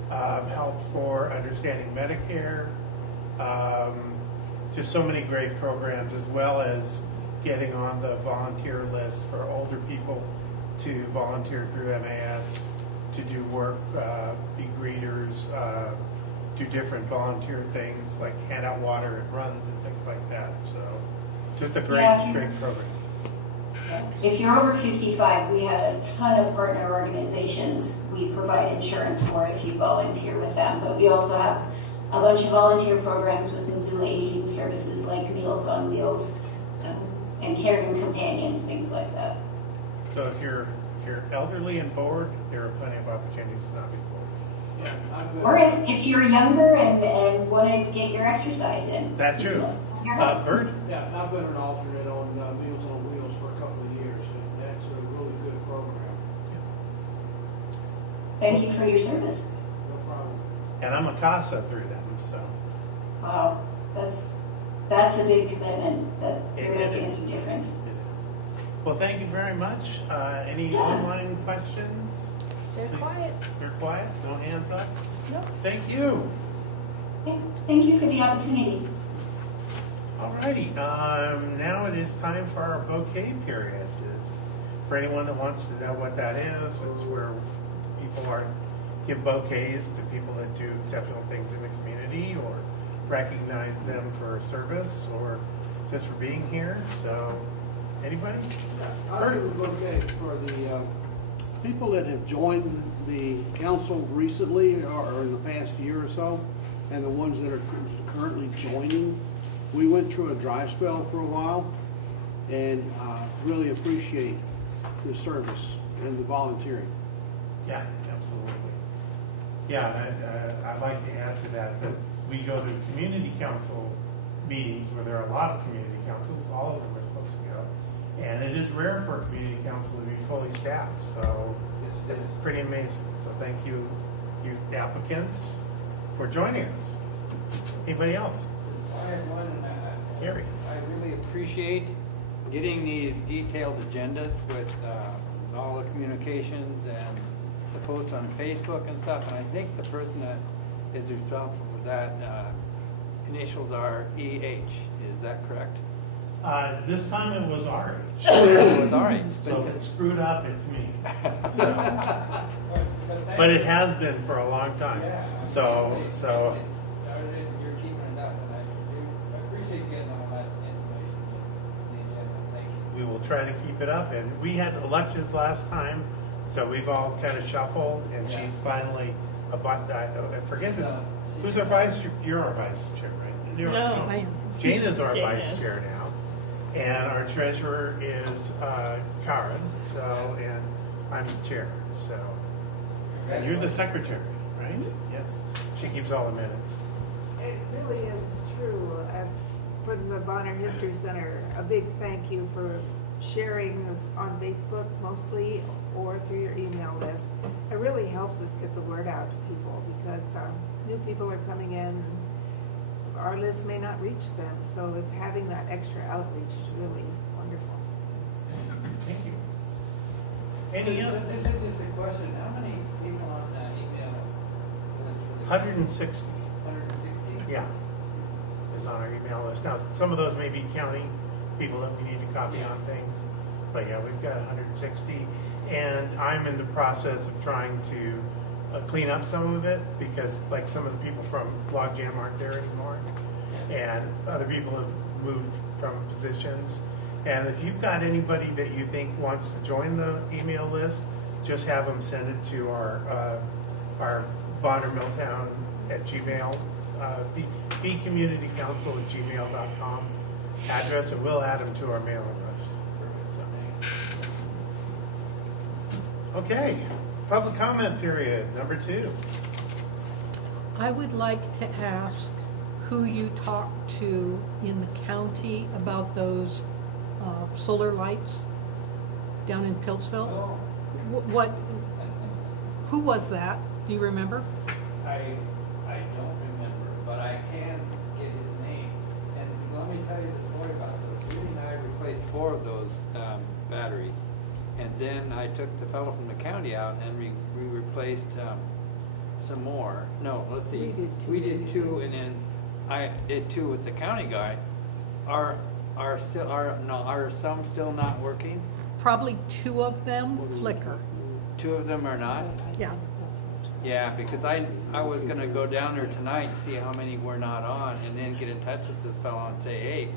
help for understanding Medicare, just so many great programs, as well as getting on the volunteer list for older people to volunteer through MAS, to do work, be greeters, do different volunteer things like hand out water at runs and things like that. So just a great, great program. if you're over 55, we have a ton of partner organizations we provide insurance for if you volunteer with them. But we also have a bunch of volunteer programs with Missoula Aging Services like Meals on Wheels and Caring Companions, things like that. So if you're elderly and bored, there are plenty of opportunities to not be bored. Or if you're younger and want to get your exercise in. That's true. You're Bert? Yeah, I've been an alternate on Meals on Wheels for a couple of years, and that's a really good program. Thank you for your service. No problem. And I'm a CASA through them, so. Wow, that's a big commitment that It really is. makes a difference. It is. Well, thank you very much. Any online questions? They're quiet. You're quiet? No hands up? Nope. Thank you. Thank you for the opportunity. Alrighty, now it is time for our bouquet period. For anyone that wants to know what that is, it's where people give bouquets to people that do exceptional things in the community or recognize them for service or just for being here. So, anybody? I do a bouquet for the people that have joined the council recently or in the past year or so, and the ones that are currently joining. We went through a dry spell for a while, and really appreciate the service and the volunteering. Yeah, absolutely. Yeah, and I'd like to add to that we go to community council meetings where there are a lot of community councils, all of them are supposed to go. And it is rare for a community council to be fully staffed, so it's pretty amazing. So thank you, you applicants, for joining us. Anybody else? I have one. Gary. I really appreciate getting these detailed agendas with all the communications and the posts on Facebook and stuff. And I think the person that is responsible for that initials are EH. Is that correct? This time it was RH. It was RH. So if it's screwed up, it's me. So. But it has been for a long time. So. You're keeping it up, and I appreciate getting all that information in the agenda. Thank you. We will try to keep it up. And we had elections last time, so we've all kind of shuffled, and she's finally, I forget who's our vice chair? You're our vice chair, right? No, I am. Jane is our Jane vice is. chair now, and our treasurer is Karen. So, and I'm the chair, so. And you're the secretary, right? Yes. She keeps all the minutes. It really is true. As for the Bonner History Center, a big thank you for sharing this on Facebook mostly or through your email list. It really helps us get the word out to people because new people are coming in. Our list may not reach them, so it's having that extra outreach is really wonderful. Thank you. Any other? This is just a question. How many people on that email list? 160. 160? Yeah, is on our email list. Now, some of those may be county people that we need to copy on things, but yeah, we've got 160. And I'm in the process of trying to clean up some of it because like some of the people from Logjam aren't there anymore. And other people have moved from positions. And if you've got anybody that you think wants to join the email list, just have them send it to our Bonner Milltown at Gmail, bcommunitycouncil@gmail.com address, and we'll add them to our mailing list. So. Okay, public comment period, number 2. I would like to ask who you talked to in the county about those solar lights down in Piltsville. Who was that? Do you remember? I don't remember, but I can get his name. And let me tell you the story about those. Judy and I replaced 4 of those batteries. And then I took the fellow from the county out and we replaced some more. No, let's see. We did 2 and then I did 2 with the county guy. Are some still not working? Probably 2 of them flicker. 2 of them are not? Yeah. Yeah, because I was going to go down there tonight and see how many were not on and then get in touch with this fellow and say, hey,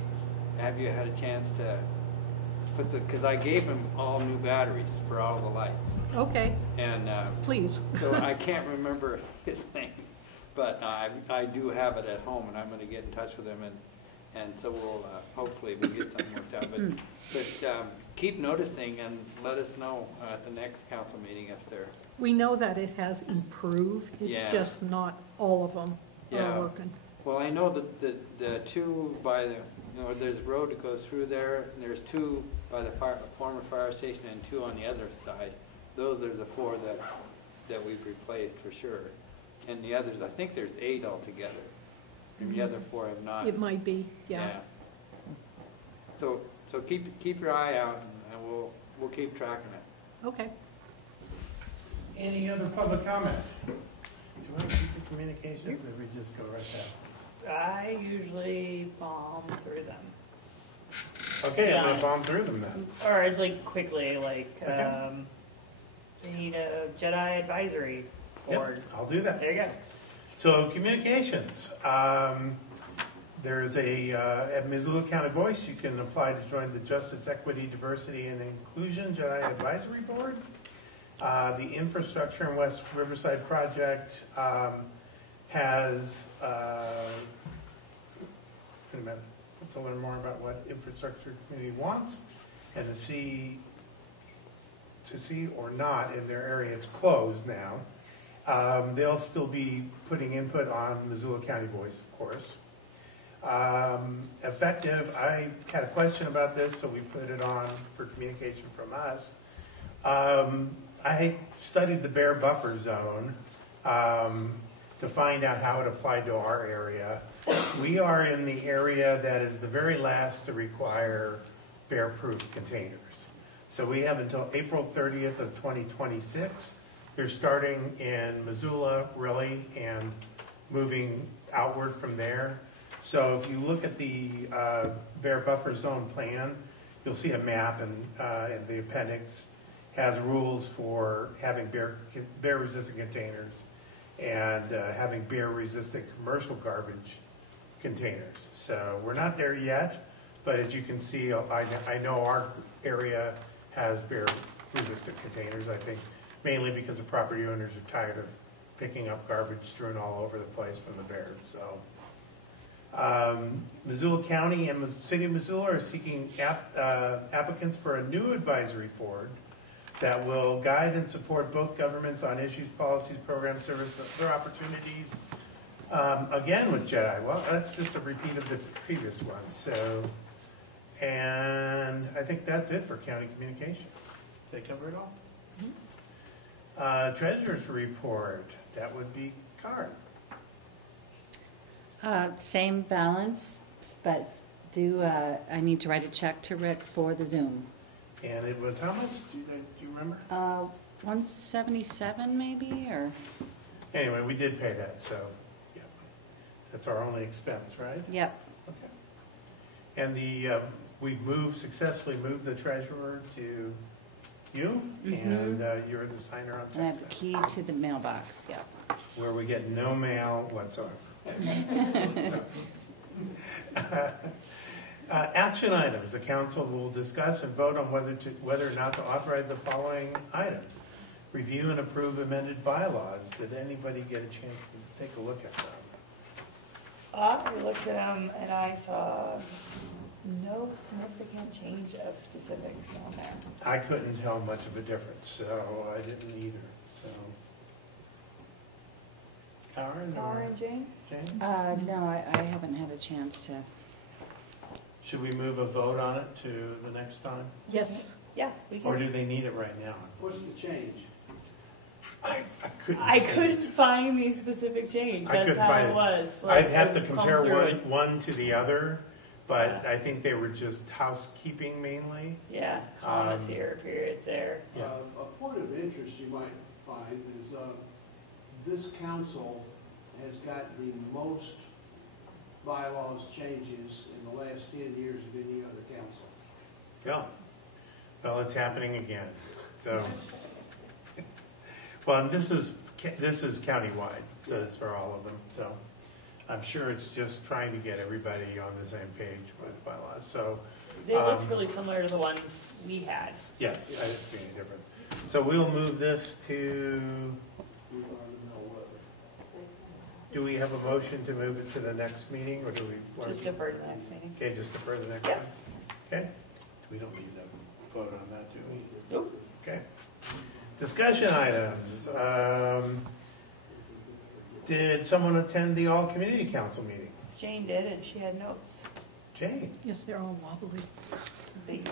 have you had a chance to put because I gave him all new batteries for all the lights. Okay. And please. So I can't remember his name, but I do have it at home and I'm going to get in touch with him and so we'll hopefully we'll get something worked out. But keep noticing and let us know at the next council meeting if they're. We know that it has improved. It's just not all of them are working. Well, I know that the 2 by the there's a road that goes through there. And there's 2 by the former fire station and 2 on the other side. Those are the 4 that we've replaced for sure. And the others, I think there's 8 altogether. And the other 4 have not. It might be, yeah. So keep your eye out, and we'll keep tracking it. Okay. Any other public comment? Do you want to keep the communications, or we just go right past them? I usually bomb through them. Okay, I'm gonna bomb through them then. Or like quickly, like Okay. they need a Jedi advisory board. Yep, I'll do that. There you go. So communications, there's at Missoula County Voice, you can apply to join the Justice, Equity, Diversity, and Inclusion Jedi Advisory Board. The Infrastructure in West Riverside Project has, to learn more about what infrastructure community wants and to see or not in their area. It's closed now. They'll still be putting input on Missoula County Voice, of course. Effective, I had a question about this, so we put it on for communication from us. I studied the bear buffer zone to find out how it applied to our area. We are in the area that is the very last to require bear-proof containers. So we have until April 30th of 2026. They're starting in Missoula, really, and moving outward from there. So if you look at the bear buffer zone plan, you'll see a map, and the appendix has rules for having bear-resistant containers and having bear-resistant commercial garbage containers. So we're not there yet, but as you can see, I know our area has bear-resistant containers, I think, mainly because the property owners are tired of picking up garbage strewn all over the place from the bears. So, Missoula County and the City of Missoula are seeking applicants for a new advisory board that will guide and support both governments on issues, policies, programs, services, and other opportunities. Again with JEDI, well, that's just a repeat of the previous one. So, and I think that's it for county communication. Did they cover it all? Treasurer's report, that would be Karen. Same balance, but I need to write a check to Rick for the Zoom. And it was how much? Do you remember? 177 maybe, or? Anyway, we did pay that, so yeah, that's our only expense, right? Yep. Okay. And we've successfully moved the treasurer to you, and you're the signer on checks. And I have a key to the mailbox. Yep. Where we get no mail whatsoever. Action items. The council will discuss and vote on whether or not to authorize the following items. Review and approve amended bylaws. Did anybody get a chance to take a look at them? I looked at them and I saw no significant change of specifics on there. I couldn't tell much of a difference, so I didn't either. So, Karen and Jane? No, I haven't had a chance to. Should we move a vote on it to the next time? Yes. Yeah, we can. Or do they need it right now? What's the change? I couldn't find the specific change. That's how it was. I'd have to compare one to the other, but I think they were just housekeeping mainly. Yeah, commas here, periods there. Yeah. A point of interest you might find is this council has got the most bylaws changes in the last 10 years of any other council. Yeah. Well, it's happening again. So, well, and this is countywide, so it's for all of them. So, I'm sure it's just trying to get everybody on the same page with bylaws. So, they looked really similar to the ones we had. Yes, I didn't see any difference. So we'll move this to. Do we have a motion to move it to the next meeting, or do we? Just defer to the next meeting. Okay, just defer to the next one? Okay. We don't need to vote on that, do we? Nope. Okay. Discussion items. Did someone attend the all-community council meeting? Jane did, and she had notes. Jane? Yes, they're all wobbly. They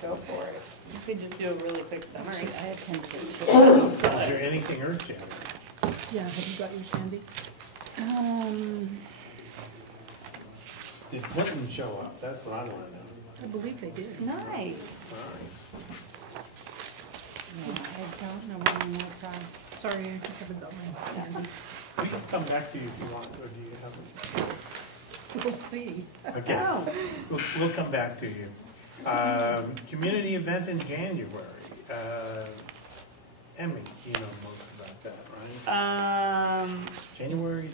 go for it. You could just do a really quick summary. I attended it too. Is there anything earth-shattering? Yeah, have you got yours handy? Did Clinton show up? That's what I want to know. I believe they did. Nice. Nice. Yeah, I don't know where my notes are. Sorry, I haven't got my handy. We can come back to you if you want, or do you have it? We'll see. Okay. We'll come back to you. Community event in January. Emmy, you know most about that, right? January?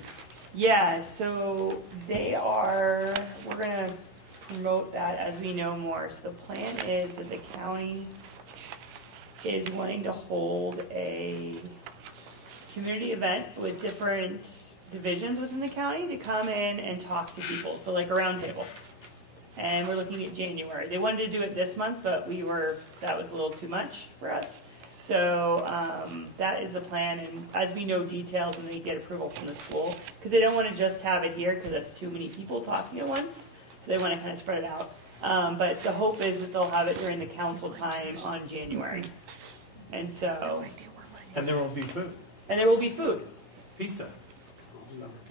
Yeah, so we're gonna promote that as we know more. So the plan is that the county is wanting to hold a community event with different divisions within the county to come in and talk to people. So like a round table. And we're looking at January. They wanted to do it this month, but that was a little too much for us. So that is the plan, and as we know details and they get approval from the school, because they don't want to just have it here because that's too many people talking at once, so they want to kind of spread it out. But the hope is that they'll have it during the council time on January. And so... And there will be food. And there will be food. Pizza.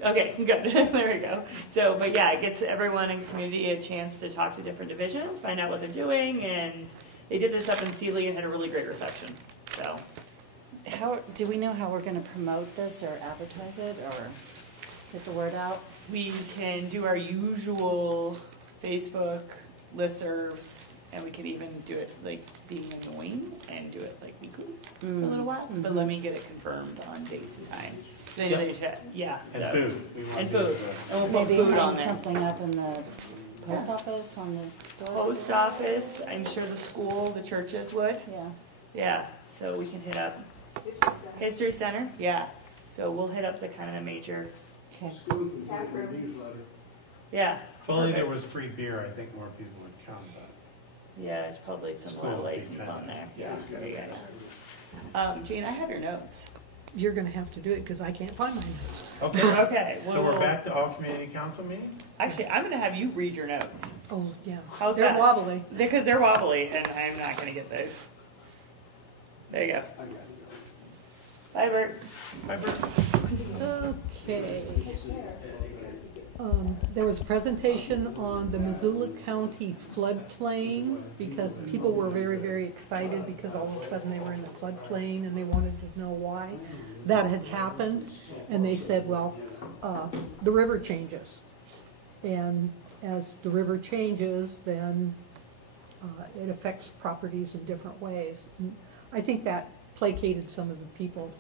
Okay, good. There we go. So, but yeah, it gets everyone in the community a chance to talk to different divisions, find out what they're doing, and they did this up in Sealy and had a really great reception. So, Do we know how we're going to promote this or advertise it or get the word out? We can do our usual Facebook listservs, and we could even do it like being annoying and do it like weekly for a little while. Mm-hmm. But let me get it confirmed on dates and times. Yeah. And food. We want And to do food. that. And we'll put Maybe food on hang there. something up in the post office on the door? Post office, I'm sure the school, the churches would. Yeah. Yeah, so we can hit up History Center. Yeah, so we'll hit up the kind of the major. Okay. School can put it in the newsletter. Yeah. If only there perfect. was free beer, I think more people would come, but Yeah, there's probably some Square little would be license kinda- on there. yeah. There you go. Jane, I have your notes. You're gonna have to do it because I can't find my notes. Okay. Okay. So we're back to all community council meetings? Actually, I'm gonna have you read your notes. Oh, yeah. How's They're that? wobbly. Because they're wobbly, and I'm not gonna get those. There you go. Bye, Bert. Bye, Bert. Okay. There was a presentation on the Missoula County floodplain because people were very, very excited because all of a sudden they were in the floodplain and they wanted to know why that had happened. And they said, well, the river changes. And as the river changes, then it affects properties in different ways. And I think that placated some of the people,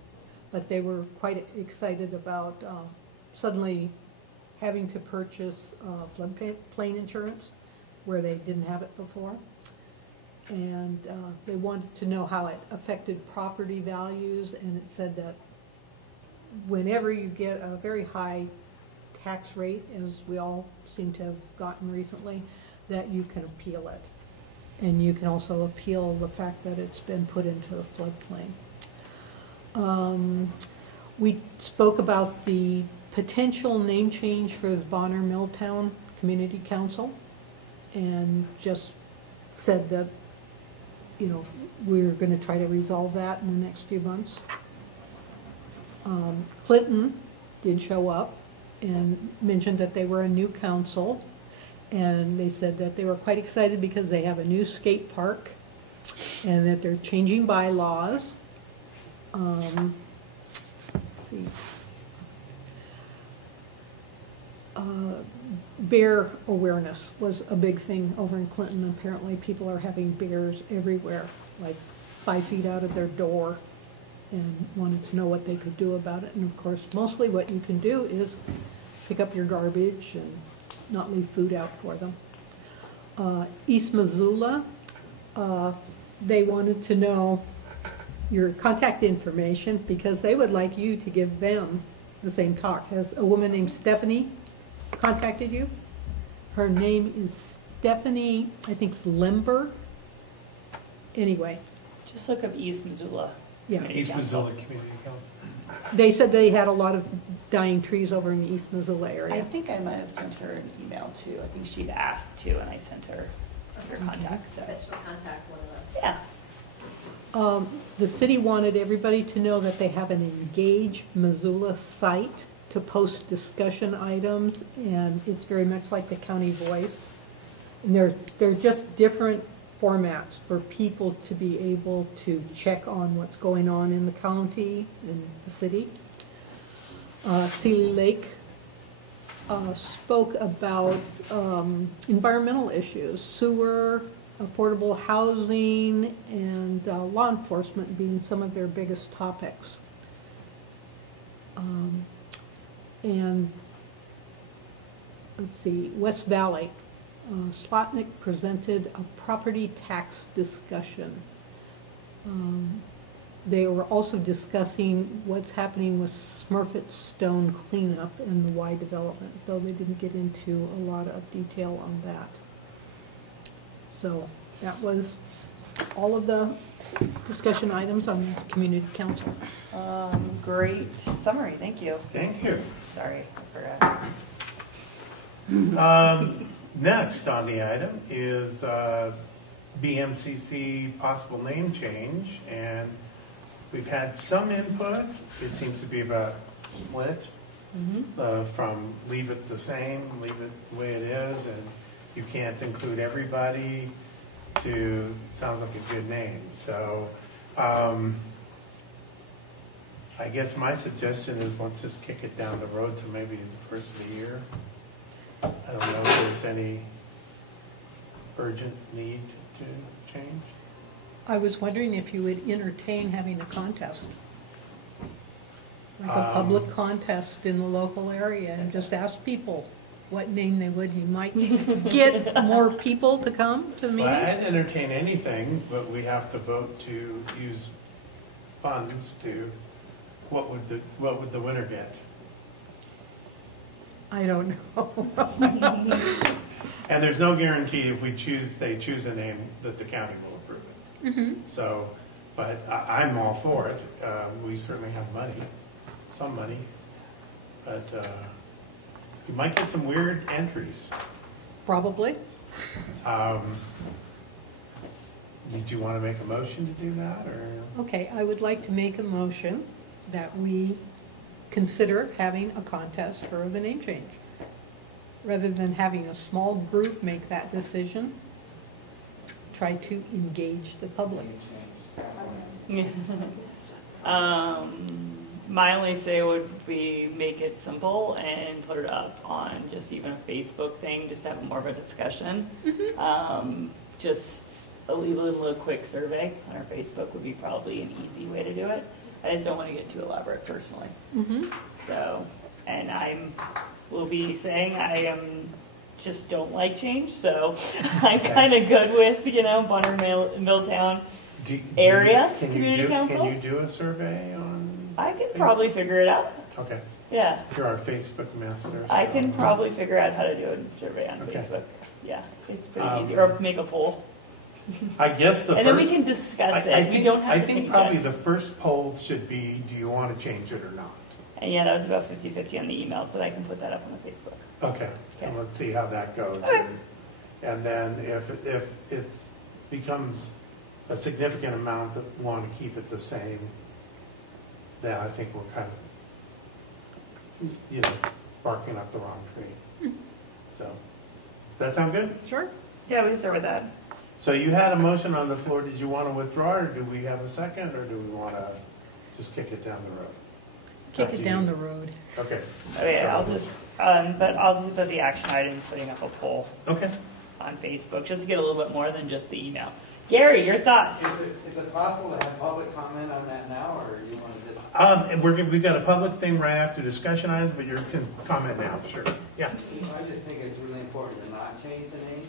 but they were quite excited about suddenly having to purchase floodplain insurance where they didn't have it before. And they wanted to know how it affected property values, and it said that whenever you get a very high tax rate, as we all seem to have gotten recently, that you can appeal it. And you can also appeal the fact that it's been put into the floodplain. We spoke about the potential name change for the Bonner Milltown Community Council, and just said that, you know, we're going to try to resolve that in the next few months. Clinton did show up and mentioned that they were a new council, and they said that they were quite excited because they have a new skate park and that they're changing bylaws. Let's see. Bear awareness was a big thing over in Clinton. Apparently people are having bears everywhere, like 5 feet out of their door, and wanted to know what they could do about it. And of course, mostly what you can do is pick up your garbage and not leave food out for them. East Missoula, they wanted to know your contact information because they would like you to give them the same talk. Has a woman named Stephanie contacted you? Her name is Stephanie, I think it's Lemberg. Anyway. Just look up East Missoula. Yeah. East Missoula Community Council. They said they had a lot of dying trees over in the East Missoula area. I think I might have sent her an email too. I think she'd asked too, and I sent her your contact. So. Bet she'll contact one of us. Yeah. The city wanted everybody to know that they have an Engage Missoula site to post discussion items, and it's very much like the County Voice. And they're just different formats for people to be able to check on what's going on in the county and the city. Sealy Lake spoke about environmental issues, sewer, affordable housing, and law enforcement being some of their biggest topics. And let's see, West Valley, Slotnick presented a property tax discussion. They were also discussing what's happening with Smurfett Stone cleanup and the Y development, though they didn't get into a lot of detail on that. So that was all of the discussion items on the community council. Great summary, thank you. Thank you. Sorry, I forgot. Next on the item is BMCC possible name change, and we've had some input. It seems to be about split from leave it the same, leave it the way it is, and you can't include everybody, to sounds like a good name. So I guess my suggestion is let's just kick it down the road to maybe the first of the year. I don't know if there's any urgent need to change. I was wondering if you would entertain having a contest, like a public contest in the local area, and just ask people what name they would. You might get more people to come to the meeting. Well, I'd entertain anything, but we have to vote to use funds to, what would the winner get? I don't know. And there's no guarantee if they choose a name that the county will approve it. Mm-hmm. So, but I'm all for it. We certainly have some money, but you might get some weird entries. Probably. Did you want to make a motion to do that, or? Okay, I would like to make a motion that we consider having a contest for the name change. Rather than having a small group make that decision, try to engage the public. My only say would be make it simple and put it up on just even a Facebook thing, just to have more of a discussion. Just leave a little quick survey on our Facebook would be probably an easy way to do it. I just don't want to get too elaborate personally. So, and will be saying I just don't like change, so I'm kind of good with, Bonner, Milltown area community council. Can you do a survey on? I can probably figure it out. Okay. Yeah. You're our Facebook master. So. I can probably figure out how to do a survey on Facebook. Yeah, it's pretty easy. Or make a poll. I guess and then we can discuss it. We don't have to think probably the first poll should be, do you want to change it or not? And yeah, that was about 50-50 on the emails, but I can put that up on the Facebook. Okay. And let's see how that goes. Okay. And then if it becomes a significant amount that want to keep it the same, then I think we're kind of, barking up the wrong tree. So, does that sound good? Sure. Yeah, we can start with that. So you had a motion on the floor. Did you want to withdraw, or do we have a second, or do we want to just kick it down the road? Kick it down the road. Okay. Okay, I'll just, but I'll do the action item, putting up a poll. Okay. On Facebook, just to get a little bit more than just the email. Gary, your thoughts? Is it possible to have public comment on that now, or do you want to just? And we've got a public thing right after discussion items, but you can comment now, sure. Yeah. I just think it's really important to not change the name.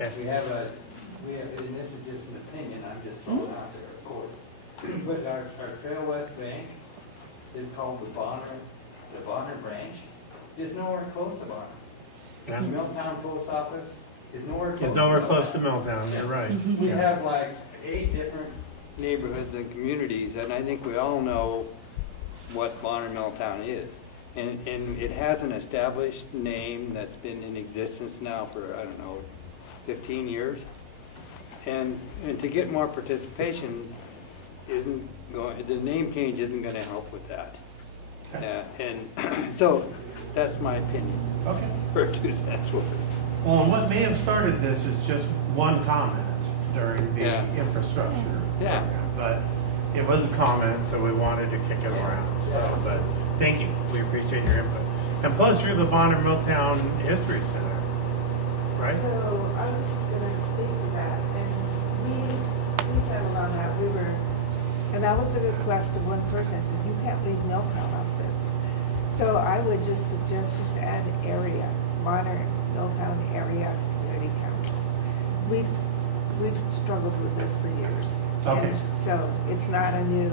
Okay. We have, and this is just an opinion, I'm just throwing out there, of course. But our Trail West Bank is called the Bonner branch. It's nowhere close to Bonner. Yeah. The Milltown Post Office is nowhere close. It's nowhere close to Milltown, you're right. We have like 8 different neighborhoods and communities, and I think we all know what Bonner Milltown is. And it has an established name that's been in existence now for, 15 years. And to get more participation the name change isn't going to help with that. And so that's my opinion. Okay. For 2 cents worth. Well, and what may have started this is just one comment during the infrastructure program, but it was a comment, so we wanted to kick it around. So, but thank you. We appreciate your input. And plus, you're the Bonner Milltown History Center, right? So I was going to speak to that, and we settled on that. And that was the request of one person. I said, you can't leave Milltown off this. So I would just suggest just to add area, Bonner Milltown Area Community Council. We've struggled with this for years. Okay. And so it's not a new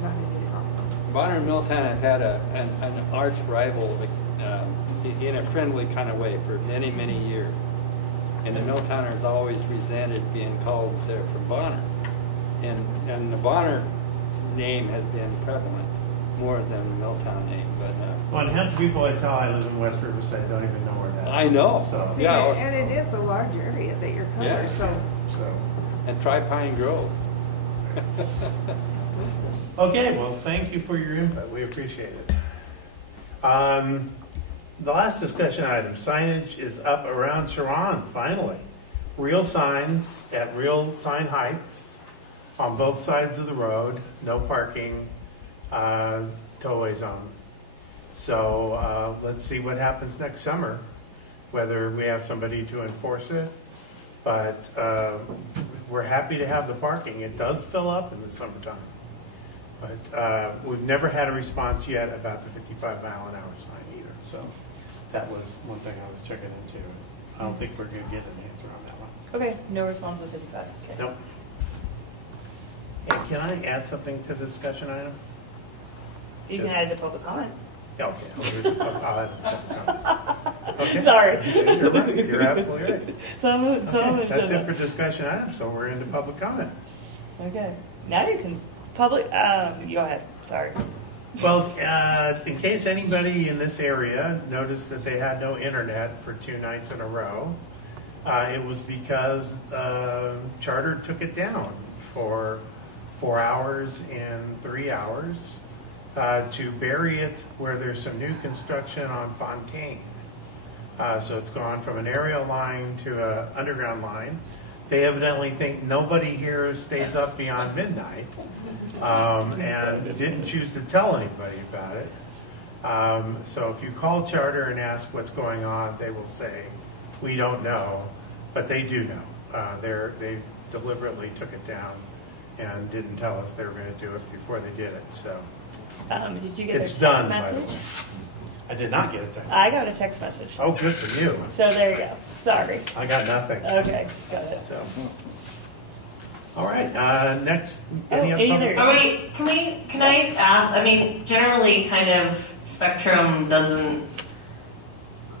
problem. Bonner and Milltown have had an arch rival in a friendly kind of way for many, many years. And the Milltowners always resented being called there from Bonner. And the Bonner name has been prevalent more than the Milltown name. But well, and half the people I tell I live in West Riverside don't even know where that is. I know. So. See, and it is the large area that you're covering. Yeah. So. And try Pine Grove. Okay, well, thank you for your input. We appreciate it. The last discussion item, signage is up around Sharon, finally. Real signs at real sign heights on both sides of the road, no parking, tow-away zone. So let's see what happens next summer, whether we have somebody to enforce it. But we're happy to have the parking. It does fill up in the summertime. But we've never had a response yet about the 55-mile-an-hour sign either. So that was one thing I was checking into. I don't think we're going to get an answer on that one. Okay, no response with 55. Okay. Nope. And can I add something to the discussion item? You can add it to public comment. Okay. I'll add it to public comment. Okay. Sorry. You're right, you're absolutely right. Some of them That's it shouldn't. for discussion items, so we're into public comment. Okay, now you can, go ahead, sorry. Well, in case anybody in this area noticed that they had no internet for 2 nights in a row, it was because Charter took it down for 4 hours and 3 hours to bury it where there's some new construction on Fontaine. So it's gone from an aerial line to an underground line. They evidently think nobody here stays up beyond midnight, and didn't choose to tell anybody about it. So if you call Charter and ask what's going on, they will say, we don't know, but they do know. They deliberately took it down and didn't tell us they were going to do it before they did it. So Did you get it's a text done, message? by the way. I did not get a text. I got a text message. Oh, good for you. So there you go. Sorry. I got nothing. Okay, got it. So, all right. Next, any other? Are we? Can I ask? I mean, generally, kind of Spectrum doesn't.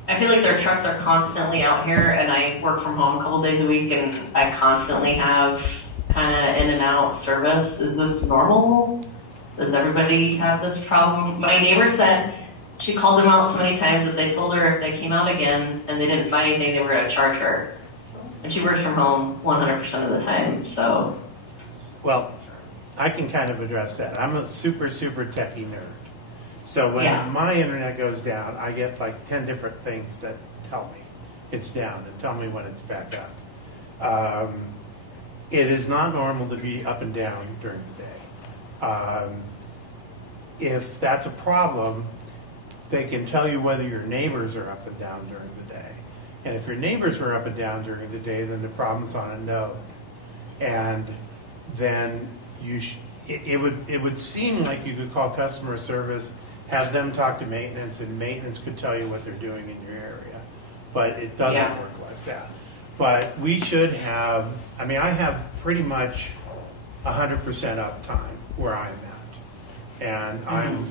I feel like their trucks are constantly out here, and I work from home a couple days a week, and I constantly have kind of in and out service. Is this normal? Does everybody have this problem? My neighbor said she called them out so many times that they told her if they came out again and they didn't find anything, they were going to charge her. And she works from home 100% of the time, so. Well, I can kind of address that. I'm a super, super techie nerd. So when my internet goes down, I get like 10 different things that tell me it's down and tell me when it's back up. It is not normal to be up and down during the day. If that's a problem, they can tell you whether your neighbors are up and down during the day. And if your neighbors were up and down during the day, then the problem's on a node. And then it would seem like you could call customer service, have them talk to maintenance, and maintenance could tell you what they're doing in your area. But it doesn't work like that. But we should have, I mean, I have pretty much 100% uptime where I'm at. And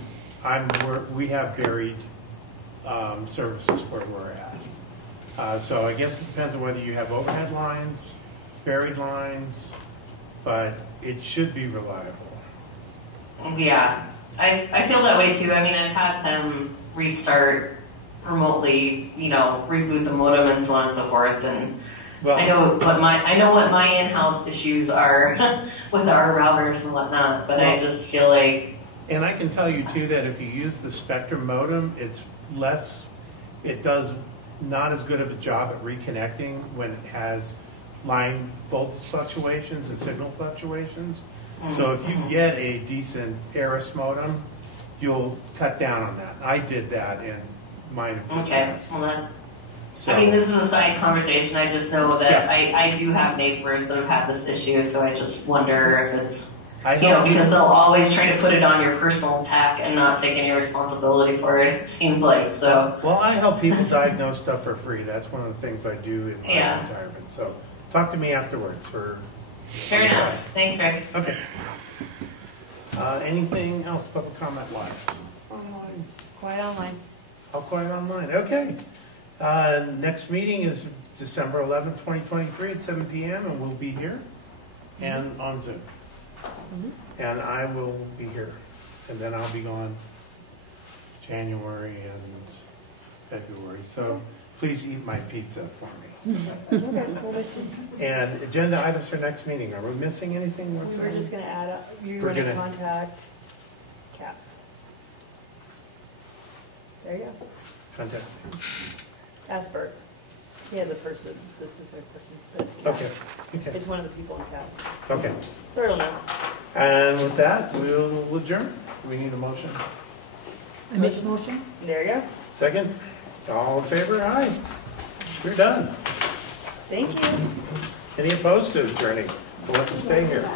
we have buried services where we're at. So I guess it depends on whether you have overhead lines, buried lines, but it should be reliable. Yeah, I feel that way too. I mean, I've had them restart remotely, reboot the modem and so on and so forth, and I know what my in-house issues are with our routers and whatnot, but I just feel like. And I can tell you too that if you use the Spectrum modem, it does not as good of a job at reconnecting when it has line voltage fluctuations and signal fluctuations. So if you get a decent Eris modem, you'll cut down on that. I did that in mine. Okay, well I mean, this is a side conversation. I just know that I do have neighbors that have had this issue, so I just wonder if it's, because they'll always try to put it on your personal tech and not take any responsibility for it, it seems like, so. Well, I help people diagnose stuff for free. That's one of the things I do in my retirement. So talk to me afterwards for. Fair enough. Thanks, Rick. Okay. Anything else? Public comment live? Online. Quiet online. All quiet online. Okay. Next meeting is December 11th, 2023 at 7 p.m. and we'll be here and on Zoom. And I will be here. And then I'll be gone January and February. So please eat my pizza for me. And agenda items for next meeting. Are we missing anything? We were just going to add up. You're going to contact Cass. There you go. Contact me. Ask Bert. He has a person, the specific person. Okay. It's one of the people in Cass. Okay. Bert will know. And with that, we'll adjourn. Do we need a motion? I make a motion? There you go. Second? All in favor? Aye. You're done. Thank you. Any opposed to adjourning? Who wants to stay here?